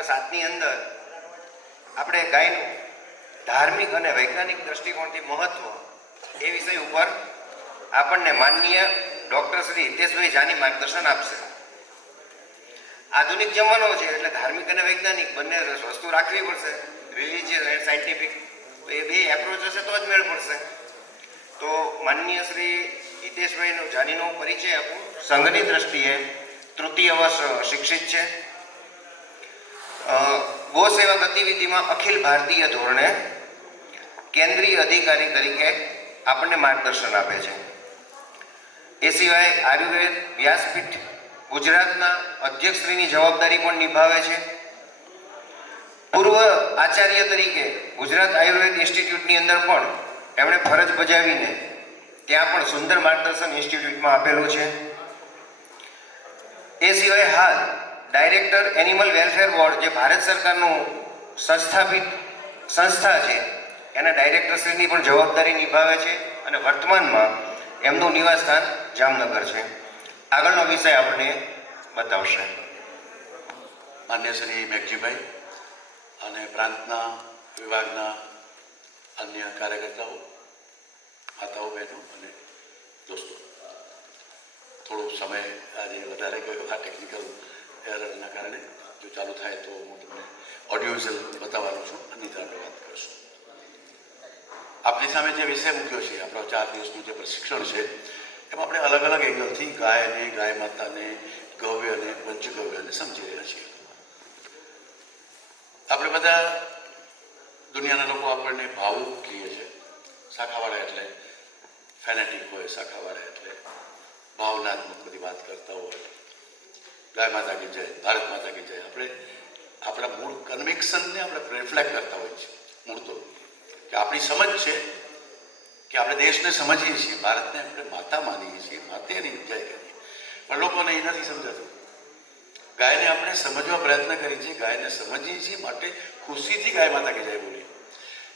સત્ર 7ની અંદર આપણે ગાયનું ધાર્મિક અને વૈજ્ઞાનિક દ્રષ્ટિકોણથી મહત્વ એ વિષય ઉપર આપણને માનનીય ડૉક્ટર શ્રી હિતેશભાઈ જાની માર્ગદર્શન આપશે. આધુનિક જમાનો છે એટલે ધાર્મિક અને વૈજ્ઞાનિક બંને વસ્તુ રાખવી પડશે. રિલિજિયસ અને સાયન્ટિફિક એ બે એપ્રોચ હશે તો જ મેળ પડશે. તો માનનીય શ્રી હિતેશભાઈનો જાનીનો પરિચય આપું. સંઘની દ્રષ્ટિએ તૃતીય વર્ષ શિક્ષિત છે. ગો સેવા ગતિવિધિમાં અખિલ ભારતીય ધોરણે કેન્દ્રીય અધિકારી તરીકે આપણને માર્ગદર્શન આપે છે. એ સિવાય આયુર્વેદ વ્યાસપીઠ ગુજરાતના અધ્યક્ષશ્રીની જવાબદારી પણ નિભાવે છે. પૂર્વ આચાર્ય તરીકે ગુજરાત આયુર્વેદ ઇન્સ્ટિટ્યૂટની અંદર પણ એમણે ફરજ બજાવીને ત્યાં પણ સુંદર માર્ગદર્શન ઇન્સ્ટિટ્યૂટમાં આપેલું છે. એ સિવાય હાલ ડાયરેક્ટર એનિમલ વેલફેર બોર્ડ જે ભારત સરકારનું સંસ્થાપિત સંસ્થા છે એના ડાયરેક્ટરશ્રીની પણ જવાબદારી નિભાવે છે અને વર્તમાનમાં એમનું નિવાસસ્થાન જામનગર છે. આગળનો વિષય આપણને બતાવશે માન્ય શ્રી મેઘજીભાઈ અને પ્રાંતના વિભાગના અન્ય કાર્યકર્તાઓ, માતાઓ, બહેનો અને દોસ્તો. થોડો સમય આજે વધારે ગયો આ ટેકનિકલ એરરના કારણે. જો ચાલુ થાય તો હું તમને ઓડિયો વિઝ્યુઅલ બતાવવાનો છું અને આપણે વાત કરશું. આપની સામે જે વિષય મૂક્યો છે આપણો 4 દિવસનું જે પ્રશિક્ષણ છે એમાં આપણે અલગ અલગ એંગલથી ગાયને, ગાય માતાને, ગવ્યને, પંચગવ્યને સમજી રહ્યા છીએ. આપણે બધા દુનિયાના લોકો આપણને ભાવુક કહીએ છીએ. શાખાવાળા એટલે ફેનેટિક હોય, શાખાવાળા એટલે ભાવનાત્મક બધી વાત કરતા હોય. ગાય માતા કી જય, ભારત માતા કી જય. આપણે આપણા મૂળ કન્વિક્શનને આપણે રિફ્લેક્ટ કરતા હોઈએ છીએ. મૂળ તો કે આપણી સમજ છે કે આપણે દેશને સમજીએ છીએ, ભારતને આપણે માતા માનીએ છીએ, માતેની જય કરીએ. પણ લોકોને એ નથી સમજાતું. ગાયને આપણે સમજવા પ્રયત્ન કરીએ છીએ, ગાયને સમજીએ છીએ માટે ખુશીથી ગાય માતા કી જય બોલીએ.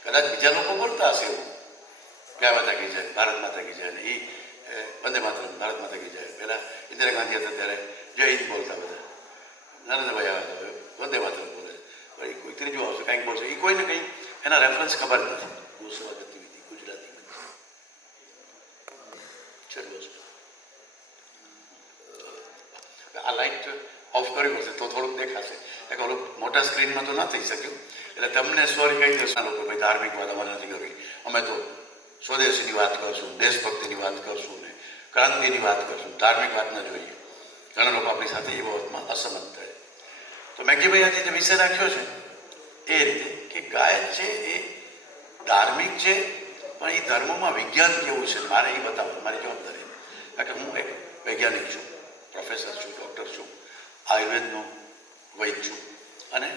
કદાચ બીજા લોકો બોલતા હશે એવું, ગાય માતા કી જય, ભારત માતા કી જય. ને એ વંદે માતરમ, ભારત માતા કી જય. પહેલાં ઇન્દિરા ગાંધી હતા ત્યારે જય હિન્દ બોલતા બધા. નરેન્દ્રભાઈ આવ્યા હતા વંદે માતરમ બોલે. વળી કોઈ ત્રીજું આવશે કંઈક બોલશે. એ કોઈને કંઈ એના રેફરન્સ ખબર નથી. ગોસેવા ગતિવિધિ ગુજરાતી ચલો. આ લાઇટ ઓફ કરવી પડશે તો થોડુંક દેખાશે. એક ઓલું મોટા સ્ક્રીનમાં તો ના થઈ શક્યું. એટલે તમને સોરી કહી દેશે લોકો, ભાઈ ધાર્મિક વાત અમારે નથી કરવી, અમે તો સ્વદેશીની વાત કરશું, દેશભક્તિની વાત કરશું ને ક્રાંતિની વાત કરશું, ધાર્મિક વાત ન જોઈએ. ઘણા લોકો આપણી સાથે એ બાબતમાં અસમંત થાય. તો મેઘજીભાઈ આજે જે વિષય રાખ્યો છે એ રીતે કે ગાય છે એ ધાર્મિક છે પણ એ ધર્મમાં વિજ્ઞાન કેવું છે મારે એ બતાવવું મારી જવાબદારી. કારણ કે હું એક વૈજ્ઞાનિક છું, પ્રોફેસર છું, ડૉક્ટર છું, આયુર્વેદનો વૈદ છું અને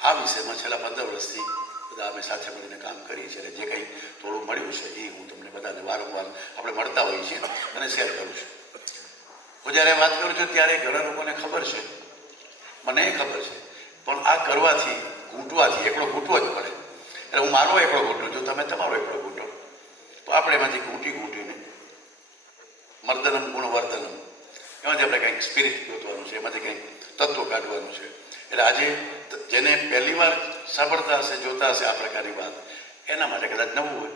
આ વિષયમાં છેલ્લા 15 વર્ષથી બધા અમે સાથે મળીને કામ કરીએ છીએ. અને જે કંઈ થોડું મળ્યું છે એ હું તમને બધાને વારંવાર આપણે મળતા હોઈએ છીએ અને શેર કરું છું. હું જ્યારે વાત કરું છું ત્યારે ઘણા લોકોને ખબર છે, મને ખબર છે, પણ આ કરવાથી ઘૂંટવાથી એકડો ઘૂંટવો જ પડે. એટલે હું મારો એકડો ઘૂંટું છું, તમે તમારો એકડો ઘૂંટો, તો આપણે એમાંથી ઘૂંટીને મર્દનમ ગુણવર્ધનમ એમાંથી આપણે કંઈક સ્પિરિટ ગોતવાનું છે, એમાંથી કંઈક તત્વ કાઢવાનું છે. એટલે આજે જેને પહેલી વાર સાંભળતા હશે, જોતા હશે આ પ્રકારની વાત, એના માટે કદાચ નવું હોય,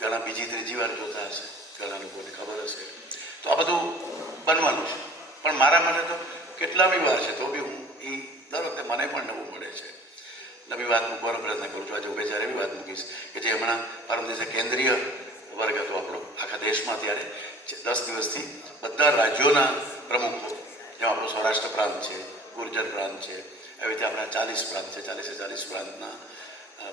ઘણા બીજી ત્રીજી વાર જોતા હશે, ઘણા લોકોને ખબર હશે. તો આ બધું બનવાનું છે. પણ મારા માટે તો કેટલા બી વાર છે તો બી હું એ દર વખતે મને પણ નવું મળે છે. નવી વાત મૂકવાનો પ્રયત્ન કરું છું. આજે હું જ્યારે એવી વાત મૂકીશ કે જે હમણાં પરમ દિવસે કેન્દ્રીય વર્ગ હતો આપણો આખા દેશમાં, ત્યારે 10 દિવસથી બધા રાજ્યોના પ્રમુખો, જેમ આપણું સૌરાષ્ટ્ર પ્રાંત છે, ગુર્જર પ્રાંત છે, એવી રીતે આપણા 40 પ્રાંત છે, 40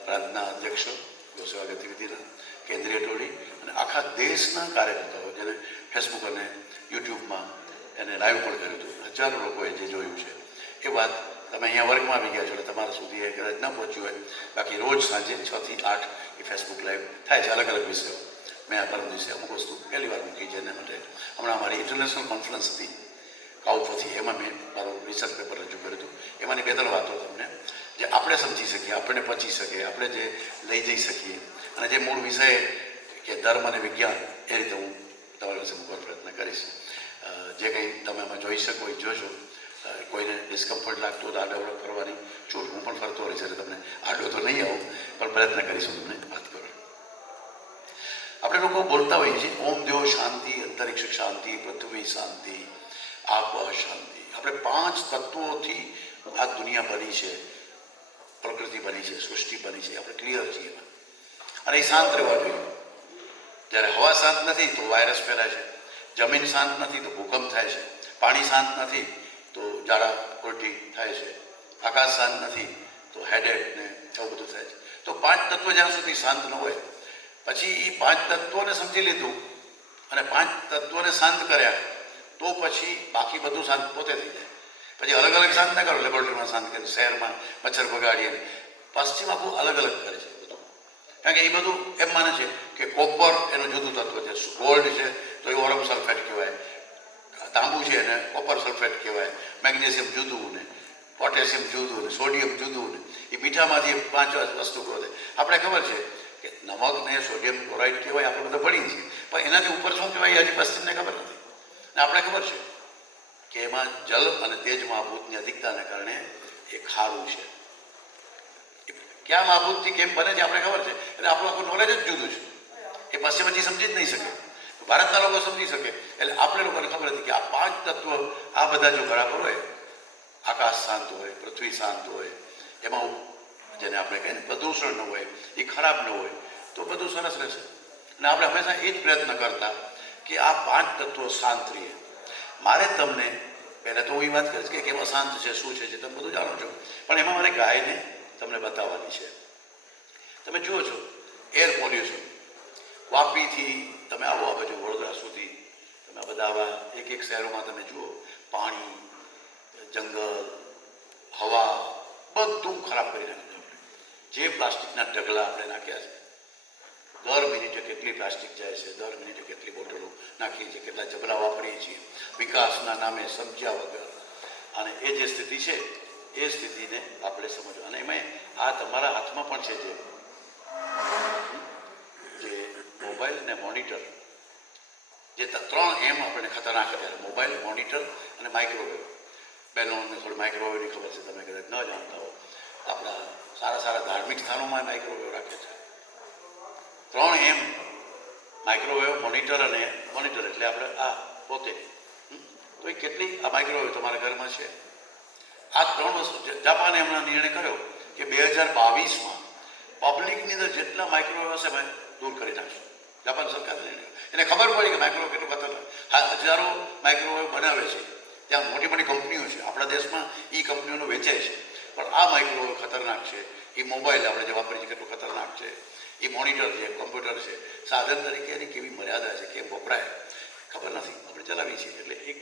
પ્રાંતના અધ્યક્ષો, ગોસેવા ગતિવિધિના કેન્દ્રીય ટોળી અને આખા દેશના કાર્યકર્તાઓ, જેને ફેસબુક અને યુટ્યુબમાં એને લાઈવ પણ કર્યું હતું. હજારો લોકોએ જે જોયું છે એ વાત તમે અહીંયા વર્ગમાં આવી ગયા છો એટલે તમારા સુધી એ કદાચ ન પહોંચ્યું હોય. બાકી રોજ સાંજે 6 થી 8 એ ફેસબુક લાઈવ થાય છે, અલગ અલગ વિષયો. મેં આ પરમ દિવસે અમુક વસ્તુ પહેલી વાર મૂકી છે એના માટે. હમણાં અમારી ઇન્ટરનેશનલ કોન્ફરન્સ હતી કાઉફથી, એમાં મેં મારું રિસર્ચ પેપર રજૂ કર્યું હતું. એમાંની 2-3 વાતો તમને જે આપણે સમજી શકીએ, આપણને પચી શકીએ, આપણે જે લઈ જઈ શકીએ અને જે મૂળ વિષય કે ધર્મ અને વિજ્ઞાન, એ રીતે હું તમારી પાસે મૂકવાનો પ્રયત્ન કરીશ. જે કંઈ તમે આમાં જોઈ શકો એ જોજો. કોઈને ડિસ્કમ્ફર્ટ લાગતો હોય તો આડો અવળો કરવાની છૂટ. હું પણ ફરતો રહીશ એટલે તમને આડો તો નહીં આવું, પણ પ્રયત્ન કરીશું તમને વાત કરો. આપણે લોકો બોલતા હોઈએ છીએ ઓમ દેવ શાંતિ, અંતરિક્ષ શાંતિ, પૃથ્વી શાંતિ, આપ શાંતિ. આપણે 5 તત્વોથી આ દુનિયા બની છે, પ્રકૃતિ બની છે, સૃષ્ટિ બની છે. આપણે ક્લિયર છીએ એમાં. અને એ શાંત રહેવા જોઈએ. જ્યારે હવા શાંત નથી તો વાયરસ ફેલાય છે, જમીન શાંત નથી તો ભૂકંપ થાય છે, પાણી શાંત નથી તો ઝાડા ઉલટી થાય છે, આકાશ શાંત નથી તો હેડેક ને એવું બધું થાય છે. તો 5 તત્વો જ્યાં સુધી શાંત ન હોય, પછી એ 5 તત્વોને સમજી લીધું અને 5 તત્વોને શાંત કર્યા, તો પછી બાકી બધું શાંત પોતે થઈ જાય. પછી અલગ અલગ શાંત ના કરો, લેબોરેટરીમાં શાંત કરી, શહેરમાં મચ્છર ભગાડીએ. પશ્ચિમ આખું અલગ અલગ કરે છે બધું, કારણ કે એ બધું એમ માને છે કે કોપર એનું જુદું તત્વ છે, ગોલ્ડ છે તો એ ઓરમ સલ્ફેટ કહેવાય, તાંબુ છે એને કોપર સલ્ફેટ કહેવાય, મેગ્નેશિયમ જુદું ને પોટેશિયમ જુદું ને સોડિયમ જુદું ને એ મીઠામાંથી 5 વસ્તુ કહો છે. આપણે ખબર છે કે નમક ને સોડિયમ ક્લોરાઇડ કહેવાય, આપણે બધા ભણીએ છીએ, પણ એનાથી ઉપર શું કહેવાય હજી પશ્ચિમને ખબર નથી. ને આપણે ખબર છે કે એમાં જલ અને તેજ મહાભૂતની અધિકતાને કારણે એ ખારું છે. ક્યાં મહાભૂતથી કેમ બને છે આપણે ખબર છે, એટલે આપણું આખું નોલેજ જ જુદું છે. એ પશ્ચિમ હજી સમજી જ નહીં શકે, ભારતના લોકો સમજી શકે. એટલે આપણે લોકોને ખબર હતી કે આ 5 તત્વ આ બધા જો બરાબર હોય, આકાશ શાંત હોય, પૃથ્વી શાંત હોય, એમાં જેને આપણે કહીએ ને પ્રદૂષણ ન હોય, એ ખરાબ ન હોય, તો બધું સરસ રહેશે. અને આપણે હંમેશા એ જ પ્રયત્ન કરતા કે આ 5 તત્વો શાંત રહીએ. મારે તમને પહેલાં તો હું એ વાત કરીશ કે કેવા શાંત છે, શું છે, જે તમે બધું જાણો છો, પણ એમાં મારે ગાયને તમને બતાવવાની છે. તમે જુઓ છો એર પોલ્યુશન, વાપીથી તમે આવો આ બાજુ વડોદરા સુધી, તમે આ બધા આવા એક શહેરોમાં તમે જુઓ, પાણી, જંગલ, હવા બધું ખરાબ કરી નાખ્યું. જે પ્લાસ્ટિકના ઢગલા આપણે નાખ્યા છે, દર મિનિટે કેટલી પ્લાસ્ટિક જાય છે, દર મિનિટે કેટલી બોટલો નાખીએ છીએ, કેટલા જબલા વાપરીએ છીએ વિકાસના નામે સમજ્યા વગર. અને એ જે સ્થિતિ છે એ સ્થિતિને આપણે સમજવું. અને એમાં આ તમારા હાથમાં પણ છે જે મોબાઈલ ને મોનિટર, જે 3 એમ આપણે ખતરનાક છે, મોબાઈલ, મોનિટર અને માઇક્રોવેવ. બહેનોને થોડી માઇક્રોવેવની ખબર છે, તમે કદાચ ન જાણતા હો. આપણા સારા સારા ધાર્મિક સ્થાનોમાં માઇક્રોવેવ રાખે છે. 3 એમ માઇક્રોવેવ, મોનિટર અને મોનિટર એટલે આપણે આ પોતે. તો એ કેટલી આ માઇક્રોવેવ તમારા ઘરમાં છે? આ 3 વસ્તુ જાપાને હમણાં નિર્ણય કર્યો કે 2022માં પબ્લિકની અંદર જેટલા માઇક્રોવેવ હશે અમે દૂર કરી નાખશું. જાપાન સરકારે નિર્ણય, એને ખબર પડી કે માઇક્રોવેવ કેટલું ખતરનાક. હા, હજારો માઇક્રોવેવ બનાવે છે, ત્યાં મોટી મોટી કંપનીઓ છે, આપણા દેશમાં એ કંપનીઓનો વેચાય છે, પણ આ માઇક્રોવેવ ખતરનાક છે. એ મોબાઈલ આપણે જે વાપરીએ છીએ કેટલું ખતરનાક છે, એ મોનિટર છે, કોમ્પ્યુટર છે, સાધન તરીકે એની કેવી મર્યાદા છે, કેમ વપરાય ખબર નથી, આપણે ચલાવીએ છીએ. એટલે એક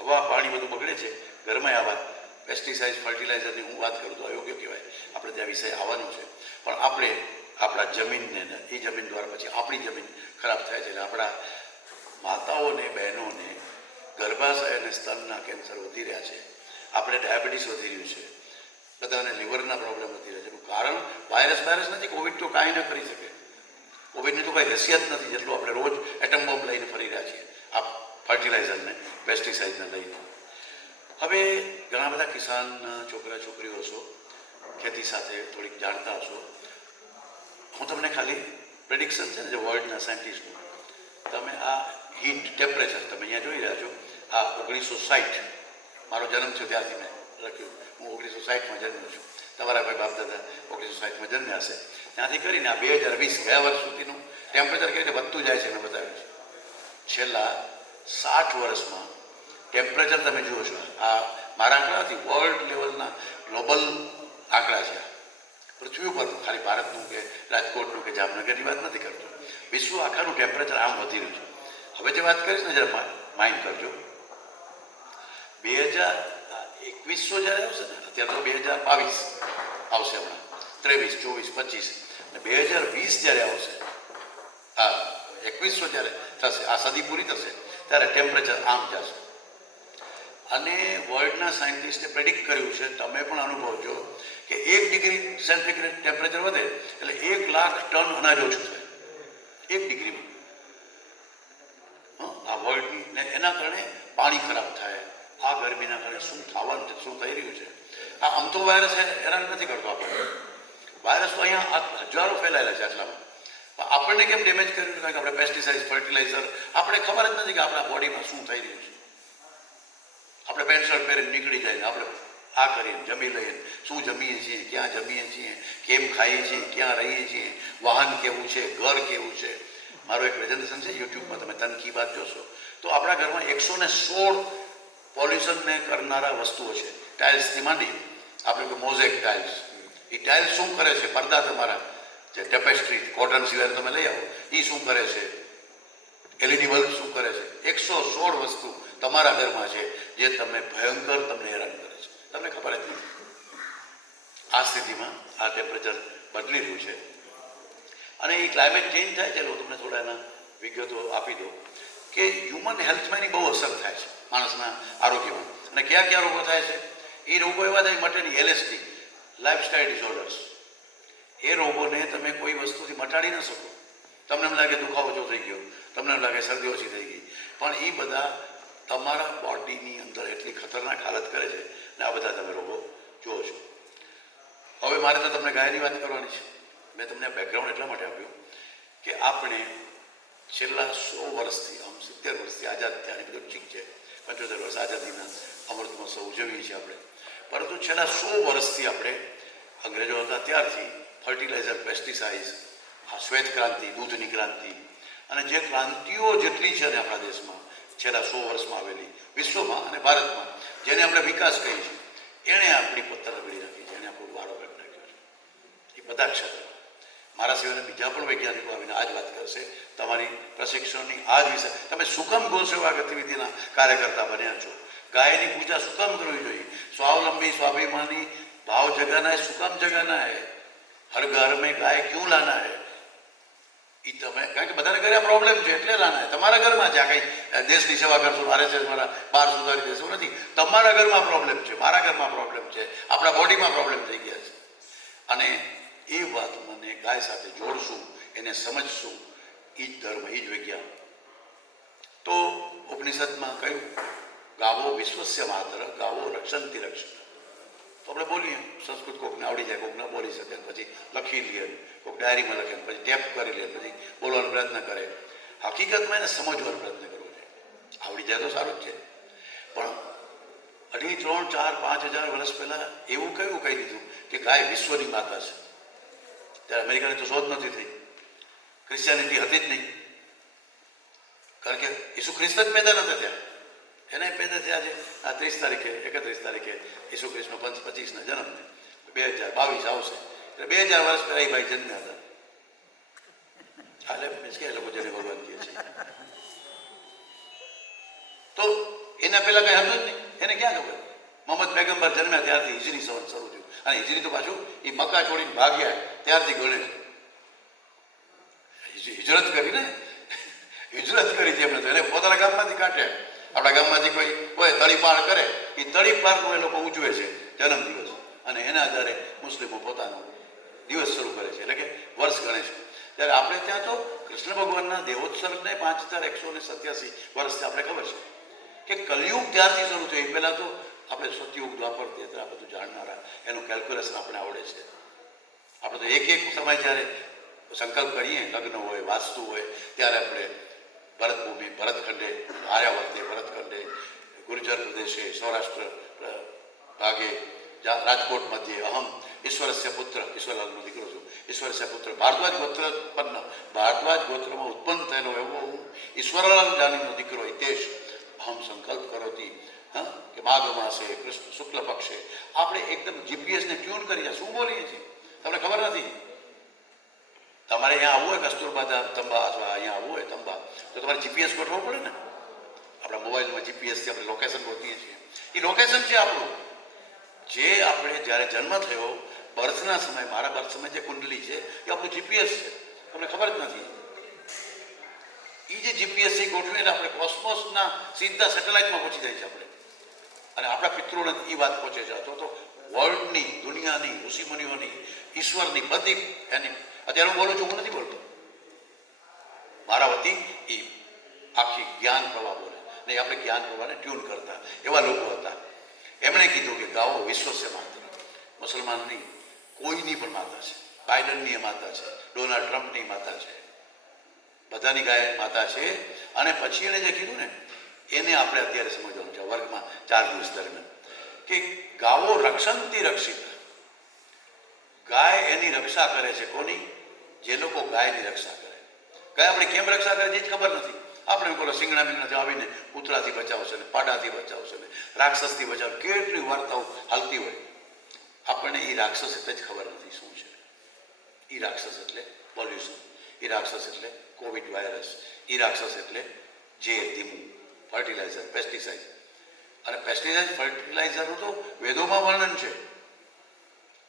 હવા પાણી બધું બગડે છે. ઘરમાં આવા પેસ્ટિસાઇડ, ફર્ટિલાઇઝરની હું વાત કરું તો અયોગ્ય કહેવાય, આપણે ત્યાં વિષય આવવાનો છે. પણ આપણે આપણા જમીનને, એ જમીન દ્વારા પછી આપણી જમીન ખરાબ થાય છે. એટલે આપણા માતાઓને, બહેનોને ગર્ભાશય અને સ્તનના કેન્સર વધી રહ્યા છે, આપણે ડાયાબિટીસ વધી રહ્યું છે, બધાને લીવરના પ્રોબ્લેમ વધી રહ્યા છે. એનું કારણ વાયરસ નથી. કોવિડ તો કાંઈ ન કરી શકે, કોવિડની તો કાંઈ હસિયત નથી, જેટલું આપણે રોજ એટમ બોમ્બ લઈને ફરી રહ્યા છીએ આ ફર્ટિલાઇઝરને, પેસ્ટિસાઇડને લઈને. હવે ઘણા બધા કિસાન છોકરા છોકરીઓ હશો, ખેતી સાથે થોડીક જાણતા હશો. હું તમને ખાલી પ્રેડિક્શન છે ને જે વર્લ્ડના સાયન્ટિસ્ટનું, તમે આ હીટ ટેમ્પરેચર તમે અહીંયા જોઈ રહ્યા છો, આ 1960 મારો જન્મ થયો ત્યારથી મેં લખ્યું. હું 1960માં જન્મ્યો છું, તમારા ભાઈ બાપ દાદા 1960માં જન્મ્યા હશે. ત્યાંથી કરીને આ 2020 ગયા વર્ષ સુધીનું ટેમ્પરેચર કેવી રીતે વધતું જાય છે મેં બતાવ્યું છે. છેલ્લા 60 વર્ષમાં ટેમ્પરેચર તમે જુઓ છો, આ મારા આંકડા નથી, વર્લ્ડ લેવલના ગ્લોબલ આંકડા છે. પૃથ્વી ઉપર ખાલી ભારતનું કે રાજકોટનું કે જામનગરની વાત નથી કરતો, વિશ્વ આખાનું ટેમ્પરેચર આમ વધી રહ્યું છે. હવે જે વાત કરીશ ને જરા માઇન્ડ કરજો, 2021 જ્યારે આવશે ને, અત્યારે તો 2022 આવશે, હમણાં 23, 24, 25 અને 2020 જ્યારે આવશે, આ 2100 જ્યારે થશે, આ સદી પૂરી થશે ત્યારે ટેમ્પરેચર આમ જશે. અને વર્લ્ડના સાયન્ટિસ્ટે પ્રેડિક્ટ કર્યું છે, તમે પણ અનુભવજો કે 1 ડિગ્રી સેન્ટીગ્રેડ ટેમ્પરેચર વધે એટલે 1 લાખ ટન અનાજ ઓછું થાય 1 ડિગ્રીમાં. આ વર્લ્ડની, એના કારણે પાણી ખરાબ થાય, આ ગરમીના કારણે શું થવાનું છે, શું થઈ રહ્યું છે. આ આમ તો વાયરસ હેરાન નથી કરતો આપણને. વાયરસ તો અહીંયા હજારો ફેલાયેલા છે આટલામાં. પણ આપણને કેમ ડેમેજ કર્યું? કારણ કે આપણે પેસ્ટિસાઇડ, ફર્ટિલાઇઝર, આપણે ખબર જ નથી કે આપણા બોડીમાં શું થઈ રહ્યું છે. આપણે પેન્ટ શર્ટ પહેરીને નીકળી જાય ને આપણે આ કરીએ, જમી લઈએ, શું જમીએ છીએ, ક્યાં જમીએ છીએ, કેમ ખાઈએ છીએ, ક્યાં રહીએ છીએ, વાહન કેવું છે, ઘર કેવું છે. મારું એક પ્રેઝન્ટેશન છે યુટ્યુબમાં, તમે તન કી બાત જોશો તો આપણા ઘરમાં 116 પોલ્યુશનને કરનારા વસ્તુઓ છે. ટાઇલ્સથી માંડી આપણે કોઈ મોઝેક ટાઇલ્સ, એ ટાઇલ્સ શું કરે છે? પડદા તમારા જે ટેપેસ્ટ્રી કોટન સિવાય તમે લઈ આવો, એ શું કરે છે? LED બલ્બ શું કરે છે? 116 વસ્તુ તમારા ઘરમાં છે જે તમને ભયંકર તમને હેરાન કરે છે, તમને ખબર જ નથી. આ સ્થિતિમાં આ ટેમ્પરેચર બદલી રહ્યું છે અને એ ક્લાઇમેટ ચેન્જ થાય છે. તમને થોડા એના વિગતો આપી દો કે હ્યુમન હેલ્થમાં એની બહુ અસર થાય છે માણસના આરોગ્યમાં. અને કયા કયા રોગો થાય છે? એ રોગો એવા થાય માટેની LSD, લાઇફસ્ટાઇલ ડિસઓર્ડર્સ. એ રોગોને તમે કોઈ વસ્તુથી મટાડી ન શકો. તમને એમ લાગે દુખાવો ઓછો થઈ ગયો, તમને એમ લાગે શરદી ઓછી થઈ ગઈ, પણ એ બધા તમારા બોડીની અંદર એટલી ખતરનાક હાલત કરે છે ને આ બધા તમે રોગો જુઓ છો. હવે મારે તો તમને ગાયની વાત કરવાની છે. મેં તમને બેકગ્રાઉન્ડ એટલા માટે આપ્યું કે આપણે છેલ્લા 100 વર્ષથી, આમ 70 વર્ષથી આઝાદ થયા, એ બધું ઠીક છે, 75 વર્ષ આઝાદીના અમૃત મહોત્સવ ઉજવીએ છીએ આપણે, પરંતુ છેલ્લા 100 વર્ષથી આપણે અંગ્રેજો હતા ત્યારથી ફર્ટિલાઇઝર, પેસ્ટિસાઇડ્સ, આ શ્વેત ક્રાંતિ, દૂધની ક્રાંતિ અને જે ક્રાંતિઓ જેટલી છે ને આપણા દેશમાં છેલ્લા 100 વર્ષમાં આવેલી, વિશ્વમાં અને ભારતમાં, જેને આપણે વિકાસ કહીએ છીએ, એણે આપણી પત્તર રગડી નાખી છે, એણે આપણું વાળો કરી નાખ્યો છે. એ બધા ક્ષેત્રમાં મારા સિવાયના બીજા પણ વૈજ્ઞાનિકો આવીને આ જ વાત કરશે. તમારી પ્રશિક્ષણની આ જ વિષય, તમે સુકમ ગૌ સેવા ગતિવિધિના કાર્યકર્તા બન્યા છો. ગાયની પૂજા સુકમ કરવી જોઈએ. સ્વાવલંબી સ્વાભિમાની ભાવ જગાના है, सुकम जगाना है, हर घर में गाय क्यों लाना है? એ તમે, કારણ કે બધાને ઘરે આ પ્રોબ્લેમ છે એટલે લાના है. તમારા ઘરમાં જ્યાં કંઈ દેશની સેવા કરશો, RSS વાળા બહાર સુધારી દેશો નથી. તમારા ઘરમાં પ્રોબ્લેમ છે, મારા ઘરમાં પ્રોબ્લેમ છે, આપણા બોડીમાં પ્રોબ્લેમ થઈ ગયા છે. અને એ વાત મને ગાય સાથે જોડશું, એને સમજશું, એ જ ધર્મ, એ જ વિજ્ઞાન. તો ઉપનિષદમાં કહ્યું ગાવો વિશ્વસ્ય માત્ર, ગાવો રક્ષંતી રક્ષણ. તો આપણે બોલીએ, સંસ્કૃત કોકને આવડી જાય, કોકને બોલી શકે, પછી લખી લે, કોઈક ડાયરીમાં લખે, પછી ટેપ કરી લે, પછી બોલવાનો પ્રયત્ન કરે. હકીકતમાં એને સમજવાનો પ્રયત્ન કરવો છે. આવડી જાય તો સારું જ છે, પણ 2.5, 3, 4, 5 હજાર વર્ષ પહેલાં એવું કયું કહી દીધું કે ગાય વિશ્વની માતા છે. ત્યારે અમેરિકાની તો શોધ નથી થઈ, ક્રિશ્ચિયાનિટી હતી જ નહીં, કારણ કે ઈસુ ખ્રિસ્ત જ પેદા નહોતા થયા. એને પેદા થયા છે આ 30 તારીખે, 31 તારીખે ઈસુ ખ્રિસ્તનો 25ના જન્મને 2022 આવશે, એટલે 2000 વર્ષ પહેલા એ ભાઈ જન્મ્યા હતા. હાલે મીન્સ કે એ લોકો જેને ભગવાન કહે છે, તો એના પહેલા કઈ હતું જ નહીં. એને ક્યાં ખબર? મોહમ્મદ પૈગંબર જન્મ્યા ત્યારથી હિજરી સંવત શરૂ થયું. અને હિજરી તો પાછું એ મક્કા છોડીને ભાગ્યા ત્યારથી ગણે છે. હિજરત કરી ને, હિજરત કરી છે એમને, તો એને પોતાના ગામમાંથી કાઢ્યા. આપણા ગામમાંથી કોઈ હોય તળીપાર કરે, એ તળીપારનો એ લોકો ઉજવે છે જન્મદિવસ, અને એના આધારે મુસ્લિમો પોતાનો દિવસ શરૂ કરે છે, એટલે કે વર્ષ ગણે છે. ત્યારે આપણે ત્યાં તો કૃષ્ણ ભગવાનના દેવોત્સવને 5187 વર્ષથી આપણે ખબર છે કે કલયુગ ત્યારથી શરૂ થયું. એ પહેલાં તો આપણે સતયુગ, દ્વાપર, ત્રેતા બધું જાણનારા, એનું કેલ્ક્યુલેશન આપણે આવડે છે. આપણે તો એક સમય જ્યારે સંકલ્પ કરીએ, લગ્ન હોય, વાસ્તુ હોય, ત્યારે આપણે ભરતભૂમિ, ભરતખંડે, આર્યાવર્તે, ભરતખંડે, ગુર્જર પ્રદેશે, સૌરાષ્ટ્ર ભાગે, રાજકોટ મધ્યે, અહમ ઈશ્વરસ્ય પુત્ર, ઈશ્વરલાલનો દીકરો છું, ઈશ્વરસ્ય પુત્ર, ભારદ્વાજ ગોત્ર ઉત્પન્ન, ભારદ્વાજ ગોત્રમાં ઉત્પન્ન થયેલો એવો હું ઈશ્વરલાલ જાનીનો દીકરો હિતેશ, અહમ સંકલ્પ કરોતી, હા, કે માઘ માસે કૃષ્ણ શુક્લ પક્ષે. આપણે એકદમ જીપીએસને ટ્યુન કરીએ. શું બોલીએ છીએ તમને ખબર નથી. તમારે અહીંયા આવવું હોય કસ્તુરબા ધામ તંબા, અથવા અહીંયા આવવું હોય તંબા, તો તમારે જીપીએસ ગોઠવવું પડે ને. આપણા મોબાઈલમાં જીપીએસથી આપણે લોકેશન ગોતીએ છીએ. એ લોકેશન છે આપણું. જે આપણે જ્યારે જન્મ થયો, બર્થના સમય, મારા બર્થ સમય જે કુંડલી છે એ આપણું જીપીએસ છે. તમને ખબર જ નથી. એ જે જીપીએસથી ગોઠવીને આપણે કોસ્મોસના સીધા સેટેલાઇટમાં પહોંચી જાય છે આપણે, અને આપણા પિતૃઓને એ વાત પહોંચે છે. અથવા તો વર્લ્ડની, દુનિયાની, ઋષિમુનિઓની, ઈશ્વરની બધી એની, અત્યારે હું બોલું છું, હું નથી બોલતો, મારા વતી એ આખી જ્ઞાન પ્રવાહ બોલે. ને આપણે જ્ઞાન પ્રમાણે ટ્યુન કરતા એવા લોકો હતા. એમણે કીધું કે ગાવો વિશ્વ છે માત્ર, મુસલમાનની કોઈની પણ માતા છે, બાઇડનની માતા છે, ડોનાલ્ડ ટ્રમ્પની માતા છે, બધાની ગાય માતા છે. અને પછી એણે જે કીધું ને એને આપણે અત્યારે સમજવાનું છે વર્ગમાં 4 દિવસ દરમિયાન કે ગાવો રક્ષંતી રક્ષિતા. ગાય એની રક્ષા કરે છે. કોની? જે લોકો ગાયની રક્ષા કરે. ગાય આપણે કેમ રક્ષા કરે છે એ જ ખબર નથી. આપણે બોલો સિંગણા મીંગણાથી આવીને કૂતરાથી બચાવશે ને, પાડાથી બચાવશે ને, રાક્ષસથી બચાવ, કેટલી વાર્તાઓ હાલતી હોય. આપણને એ રાક્ષસ એટલે જ ખબર નથી શું છે. એ રાક્ષસ એટલે પોલ્યુશન, એ રાક્ષસ એટલે કોવિડ વાયરસ, એ રાક્ષસ એટલે ઝેર ધીમું, ફર્ટિલાઇઝર, પેસ્ટિસાઇડ. અને પેસ્ટિસાઇડ ફર્ટિલાઇઝરનું તો વેદોમાં વર્ણન છે.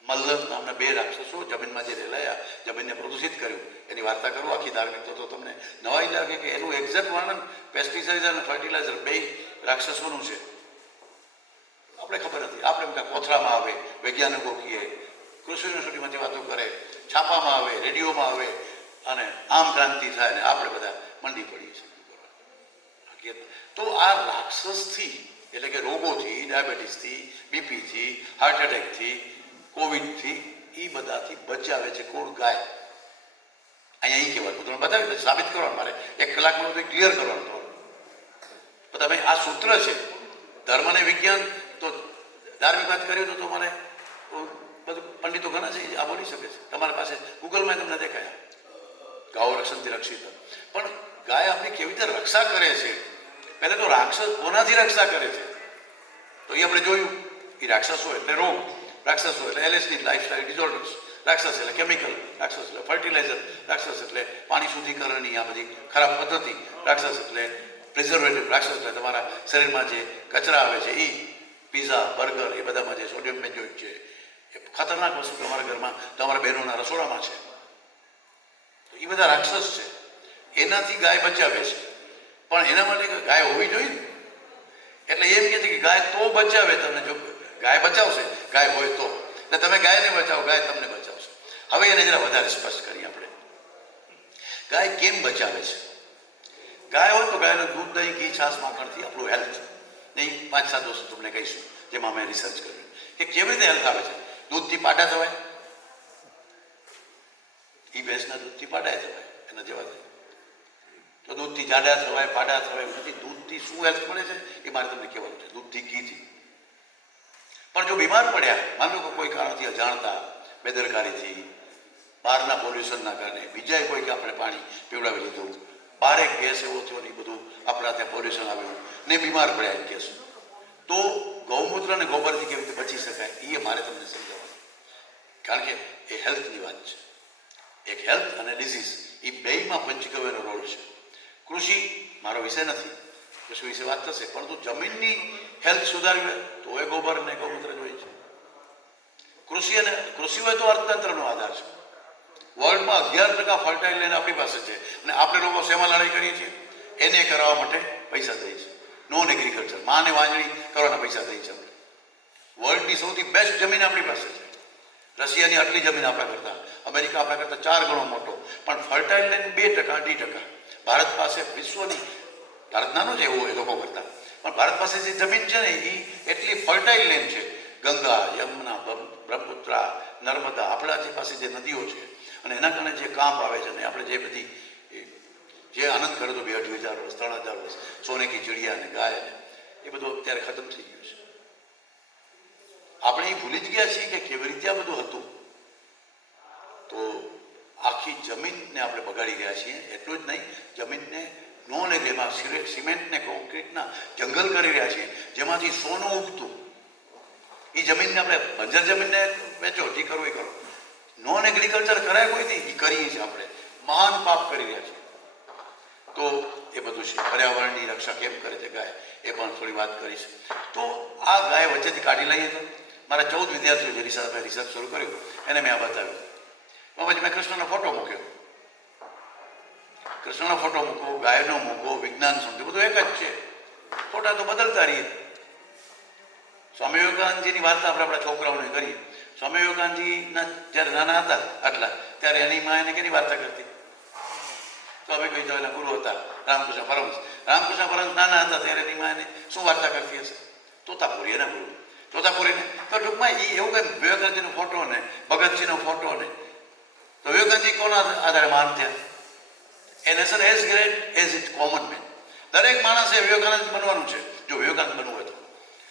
મલ્લમ નામના 2 રાક્ષસો જમીનમાં જે રેલાયા, જમીનને પ્રદૂષિત કર્યું, એની વાર્તા કરું આખી ધાર્મિક તો તમને નવાઈ લાગે કે એનું એક્ઝેક્ટ વર્ણન પેસ્ટિસાઇડ અને ફર્ટિલાઇઝર 2 રાક્ષસોનું છે. આપણે ખબર નથી. આપણે એમ કોથળામાં આવે, વૈજ્ઞાનિકો કહે, કૃષિ યુનિવર્સિટીમાંથી વાતો કરે, છાપામાં આવે, રેડિયોમાં આવે, અને આમ ક્રાંતિ થાય ને આપણે બધા મંડી પડીએ છીએ. તો આ રાક્ષસથી એટલે કે રોગોથી, ડાયાબિટીસથી, બીપીથી, હાર્ટ એટેકથી, કોવિડથી, એ બધાથી બચાવે છે કોણ? ગાય. અહીંયા એ કહેવાય. તમે બતાવી સાબિત કરવાનું, મારે 1 કલાકમાં બધું ક્લિયર કરવાનું તમારું. તો તમે આ સૂત્ર છે ધર્મ અને વિજ્ઞાન. તો ધાર્મિક વાત કરીએ તો મને બધું પંડિતો ઘણા છે આ બોલી શકે છે. તમારા પાસે ગૂગલમાં તમને દેખાયા ગાઓ રક્ષણથી રક્ષિત. પણ ગાય આપણી કેવી રીતે રક્ષા કરે છે? પહેલાં તો રાક્ષસ કોનાથી રક્ષા કરે છે તો એ આપણે જોયું. એ રાક્ષસો એટલે રોગ, રાક્ષસો એટલે એલએસડી, લાઇફસ્ટાઇલ ડિસઓર્ડર્સ, રાક્ષસ એટલે કેમિકલ, રાક્ષસ એટલે ફર્ટિલાઇઝર, રાક્ષસ એટલે પાણી શુદ્ધિકરણની આ બધી ખરાબ પદ્ધતિ, રાક્ષસ એટલે પ્રિઝર્વેટિવ, રાક્ષસ એટલે તમારા શરીરમાં જે કચરા આવે છે એ પીઝા, બર્ગર, એ બધામાં જે સોડિયમ બેન્ઝોઇટ છે એ ખતરનાક વસ્તુ તમારા ઘરમાં, તમારા બહેનોના રસોડામાં છે. તો એ બધા રાક્ષસ છે. એનાથી ગાય બચાવે છે. પણ એના માટે ગાય હોવી જોઈએ ને. એટલે એમ કહે છે કે ગાય તો બચાવે તમને. જો ગાય બચાવશે, ગાય હોય તો, એટલે તમે ગાયને બચાવો, ગાય તમને બચાવશે. હવે એને જરા વધારે સ્પષ્ટ કરીએ આપણે. ગાય કેમ બચાવે છે? ગાય હોય તો ગાયનું દૂધ, દહીં, ઘી, છાશ, માખણથી આપણું હેલ્થ નહીં 5-7 વસ્તુ તમને કહીશું જેમાં મેં રિસર્ચ કર્યું કે કેવી રીતે હેલ્થ આવે છે. દૂધથી પાડા થવાય, એ ભેંસના દૂધથી પાડા થવાય, એના જેવા થાય. તો દૂધથી જાડા થવાય, પાડા થવાય નથી. દૂધથી શું હેલ્થ મળે છે એ મારે તમને કહેવાનું છે. દૂધથી, ઘીથી. પણ જો બીમાર પડ્યા, માનો કે કોઈ કારણથી અજાણતા, બેદરકારીથી, બહારના પોલ્યુશનના કારણે, બીજાએ કોઈક આપણે પાણી પીવડાવી લીધું, બારે ગેસ એવો થયો ને બધું આપણા ત્યાં પોલ્યુશન આવ્યું ને બીમાર પડ્યા એમ કહેશું, તો ગૌમૂત્ર અને ગોબરથી કેવી રીતે બચી શકાય એ મારે તમને સમજાવવાનું. કારણ કે એ હેલ્થની વાત છે. એક હેલ્થ અને ડિઝીઝ એ બેયમાં પંચગવ્યનો રોલ છે. કૃષિ મારો વિષય નથી, કૃષિ વિશે વાત થશે, પરંતુ જમીનની હેલ્થ સુધારવી હોય તો એ ગોબર અને ગૌમૂત્ર જોઈએ છે. કૃષિ હોય તો અર્થતંત્રનો આધાર છે. વર્લ્ડમાં 11% ફર્ટાઇલ લેન્ડ આપણી પાસે છે અને આપણે લોકો શેમાં લડાઈ કરીએ છીએ? એને કરાવવા માટે પૈસા દઈએ છીએ. નોન એગ્રીકલ્ચર, માને વાંજણી કરવાના પૈસા દઈએ છીએ આપણે. વર્લ્ડની સૌથી બેસ્ટ જમીન આપણી પાસે છે. રશિયાની આટલી જમીન આપણા કરતા, અમેરિકા આપણા કરતા 4 ગણો મોટો, પણ ફર્ટાઇલ લેન્ડ 2%, 2%. ભારત પાસે વિશ્વની, ભારત નાનો છે એવો એ લોકો કરતા, પણ ભારત પાસે જે જમીન છે ને એ એટલી ફર્ટાઇલ લેન્ડ છે. ગંગા, યમુના, બ્રહ્મપુત્રા, નર્મદા, આપણા જે પાસે જે નદીઓ છે અને એના કારણે જે કાંપ આવે છે ને આપણે જે બધી જે આનંદ કર્યો હતો 2,500 વર્ષ, 3,000 વર્ષ, સોને કી ચિડિયા ને ગાય ને એ બધું અત્યારે ખતમ થઈ ગયું છે. આપણે એ ભૂલી જ ગયા છીએ કે કેવી રીતે આ બધું હતું. તો આખી જમીનને આપણે બગાડી ગયા છીએ. એટલું જ નહીં, જમીનને નોન એગ્રીમાં સિમેન્ટને કોન્ક્રીટના જંગલ કરી રહ્યા છીએ જેમાંથી સોનું ઉગતું. એ જમીનને આપણે બંજર જમીનને વેચો, જે કરવું એ કરો. નોન એગ્રીકલ્ચર કરાય કોઈથી, એ કરીએ છીએ આપણે. મહાન પાપ કરી રહ્યા છીએ. તો એ બધું છે. પર્યાવરણની રક્ષા કેમ કરે છે ગાય, એ પણ થોડી વાત કરીશ. તો આ ગાય વચ્ચેથી કાઢી લઈએ તો મારા 14 વિદ્યાર્થીઓ જે રિસર્ચ શરૂ કર્યું એને મેં આ બતાવ્યું. પછી મેં કૃષ્ણનો ફોટો મૂક્યો. કૃષ્ણનો ફોટો મૂકો, ગાયનો મૂકો, વિજ્ઞાન સમજો, બધું એક જ છે. ફોટા તો બદલતા રહીએ. સ્વામી વિવેકાનંદજીની વાર્તા આપણે આપણા છોકરાઓને કરીએ. સ્વામી વિવેકાનંદજીના જ્યારે નાના હતા આટલા, ત્યારે એની માં એને કેની વાર્તા કરતી? તો અમે કહી એના ગુરુ હતા રામકૃષ્ણ પરમહંસ. રામકૃષ્ણ પરમહંસ નાના હતા ત્યારે એની માં એને શું વાર્તા કરતી હશે? તોતાપુરી, એના ગુરુ તોતાપુરીને. તો ટૂંકમાં એ એવું કંઈ વિવેકાનંદજીનો ફોટો ને ભગતસિંહનો ફોટો ને, તો વિવેકાનંદજી કોના આધારે મહાન થયા? A nation as great as it common man. દરેક માણસે વિવેકાનંદ બનવાનું છે જો વિવેકાનંદ બનવું હોય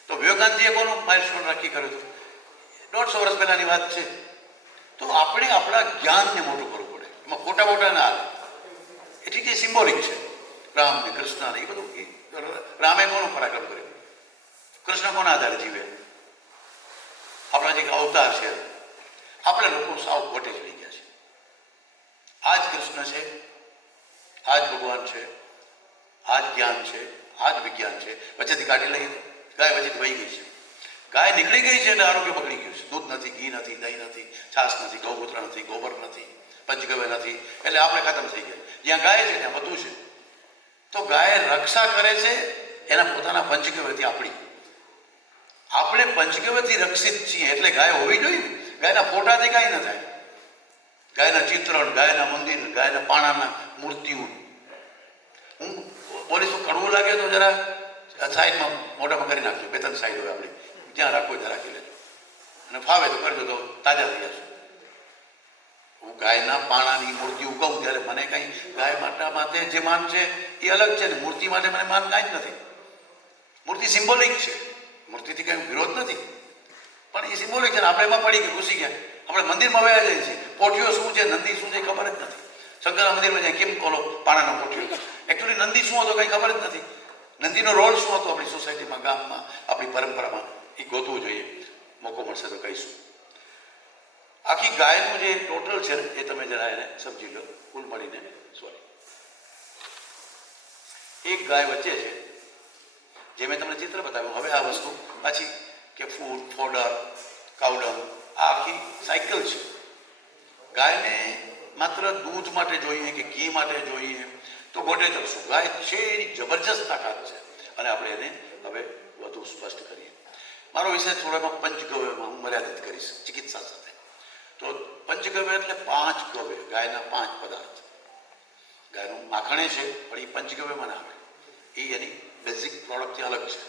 તો વિવેકાનંદજીએ કોનું માઇલસ્ટોન નક્કી કર્યું હતું? 150 વર્ષ પહેલાની વાત છે. તો આપણે આપણા જ્ઞાનને મોટું કરવું પડે, એમાં ખોટા મોટા ના આવે. એટલે કે સિમ્બોલિક છે. રામ ને કૃષ્ણ ને એ બધું. રામે કોનો પરાક્રમ કર્યો? કૃષ્ણ કોના આધારે જીવે? આપણા જે અવતાર છે આપણે લોકો સાવ ખોટે ચડી ગયા છે. આ જ કૃષ્ણ છે, આ જ ભગવાન છે, આ જ જ્ઞાન છે, આ જ વિજ્ઞાન છે. વચ્ચેથી કાઢી લઈએ તો ગાય વચ્ચેથી વહી ગઈ છે. ગાય નીકળી ગઈ છે એટલે આરોગ્ય બગડી ગયું છે. દૂધ નથી, ઘી નથી, દહીં નથી, છાશ નથી, ગૌમૂત્ર નથી, ગોબર નથી, પંચગવ્ય નથી, એટલે આપણે ખતમ થઈ ગયા. જ્યાં ગાય છે ત્યાં બધું છે. તો ગાય રક્ષા કરે છે એના પોતાના પંચગવ્યથી. આપણે પંચગવ્યથી રક્ષિત છીએ એટલે ગાય હોવી જોઈએ. ગાયના ફોટાથી કાંઈ ન થાય. ગાયના ચિત્રણ, ગાયના મંદિર, ગાયના પાણાના મૂર્તિઓ. હું બોલીશ તો કડવું લાગે તો જરા સાઈડમાં મોઢામાં કરી નાખજો. 2-3 સાઈડ હોય આપણી, જ્યાં રાખવું ત્યાં રાખી લેજો, અને ફાવે તો કરજો તો તાજા થઈ જશે. હું ગાયના પાણાની મૂર્તિ ઉગાવું ત્યારે મને કંઈ ગાય માટે જે માન છે એ અલગ છે ને મૂર્તિ માટે મને માન કાંઈ જ નથી. મૂર્તિ સિમ્બોલિક છે, મૂર્તિથી કંઈ વિરોધ નથી, પણ એ સિમ્બોલિક છે ને આપણે એમાં પડી ગયા, ઘૂસી ગયા. આપણે મંદિરમાં વયા જઈએ છીએ. પોઠીઓ શું છે, નંદી શું છે એ ખબર જ નથી. શંકરના મંદિરમાં જાય કેમ બોલો પાણાનો પોઠીઓ? એકચ્યુઅલી નંદી શું હતો કંઈ ખબર જ નથી. નંદીનો રોલ શું હતો આપણી સોસાયટીમાં, ગામમાં, આપણી પરંપરામાં, એ ગોતવું જોઈએ. મોકો મળશે તો કહીશું. આખી ગાયનું જે ટોટલ છે ને એ તમે જરા એને સમજી લો. કુલ મળીને એક ગાય વચ્ચે છે જે મેં તમને ચિત્ર બતાવ્યું. હવે આ વસ્તુ પાછી કે ફૂડ, ફોડર, કાવડંગ, આ આખી સાયકલ છે. ગાયને માત્ર દૂધ માટે જોઈએ કે ઘી માટે જોઈએ તો ગોટે ચડશું. ગાય છે એની જબરજસ્ત તાકાત છે, અને આપણે એને હવે વધુ સ્પષ્ટ કરીએ. મારો વિષય થોડામાં પંચગવ્યમાં હું મર્યાદિત કરીશ ચિકિત્સા સાથે. તો પંચગવ્ય એટલે 5 ગવ્ય, ગાયના 5 પદાર્થ. ગાયનું માખણે છે પણ એ પંચગવ્યમાં ના આવે. એ એની બેઝિક પ્રોડક્ટથી અલગ છે.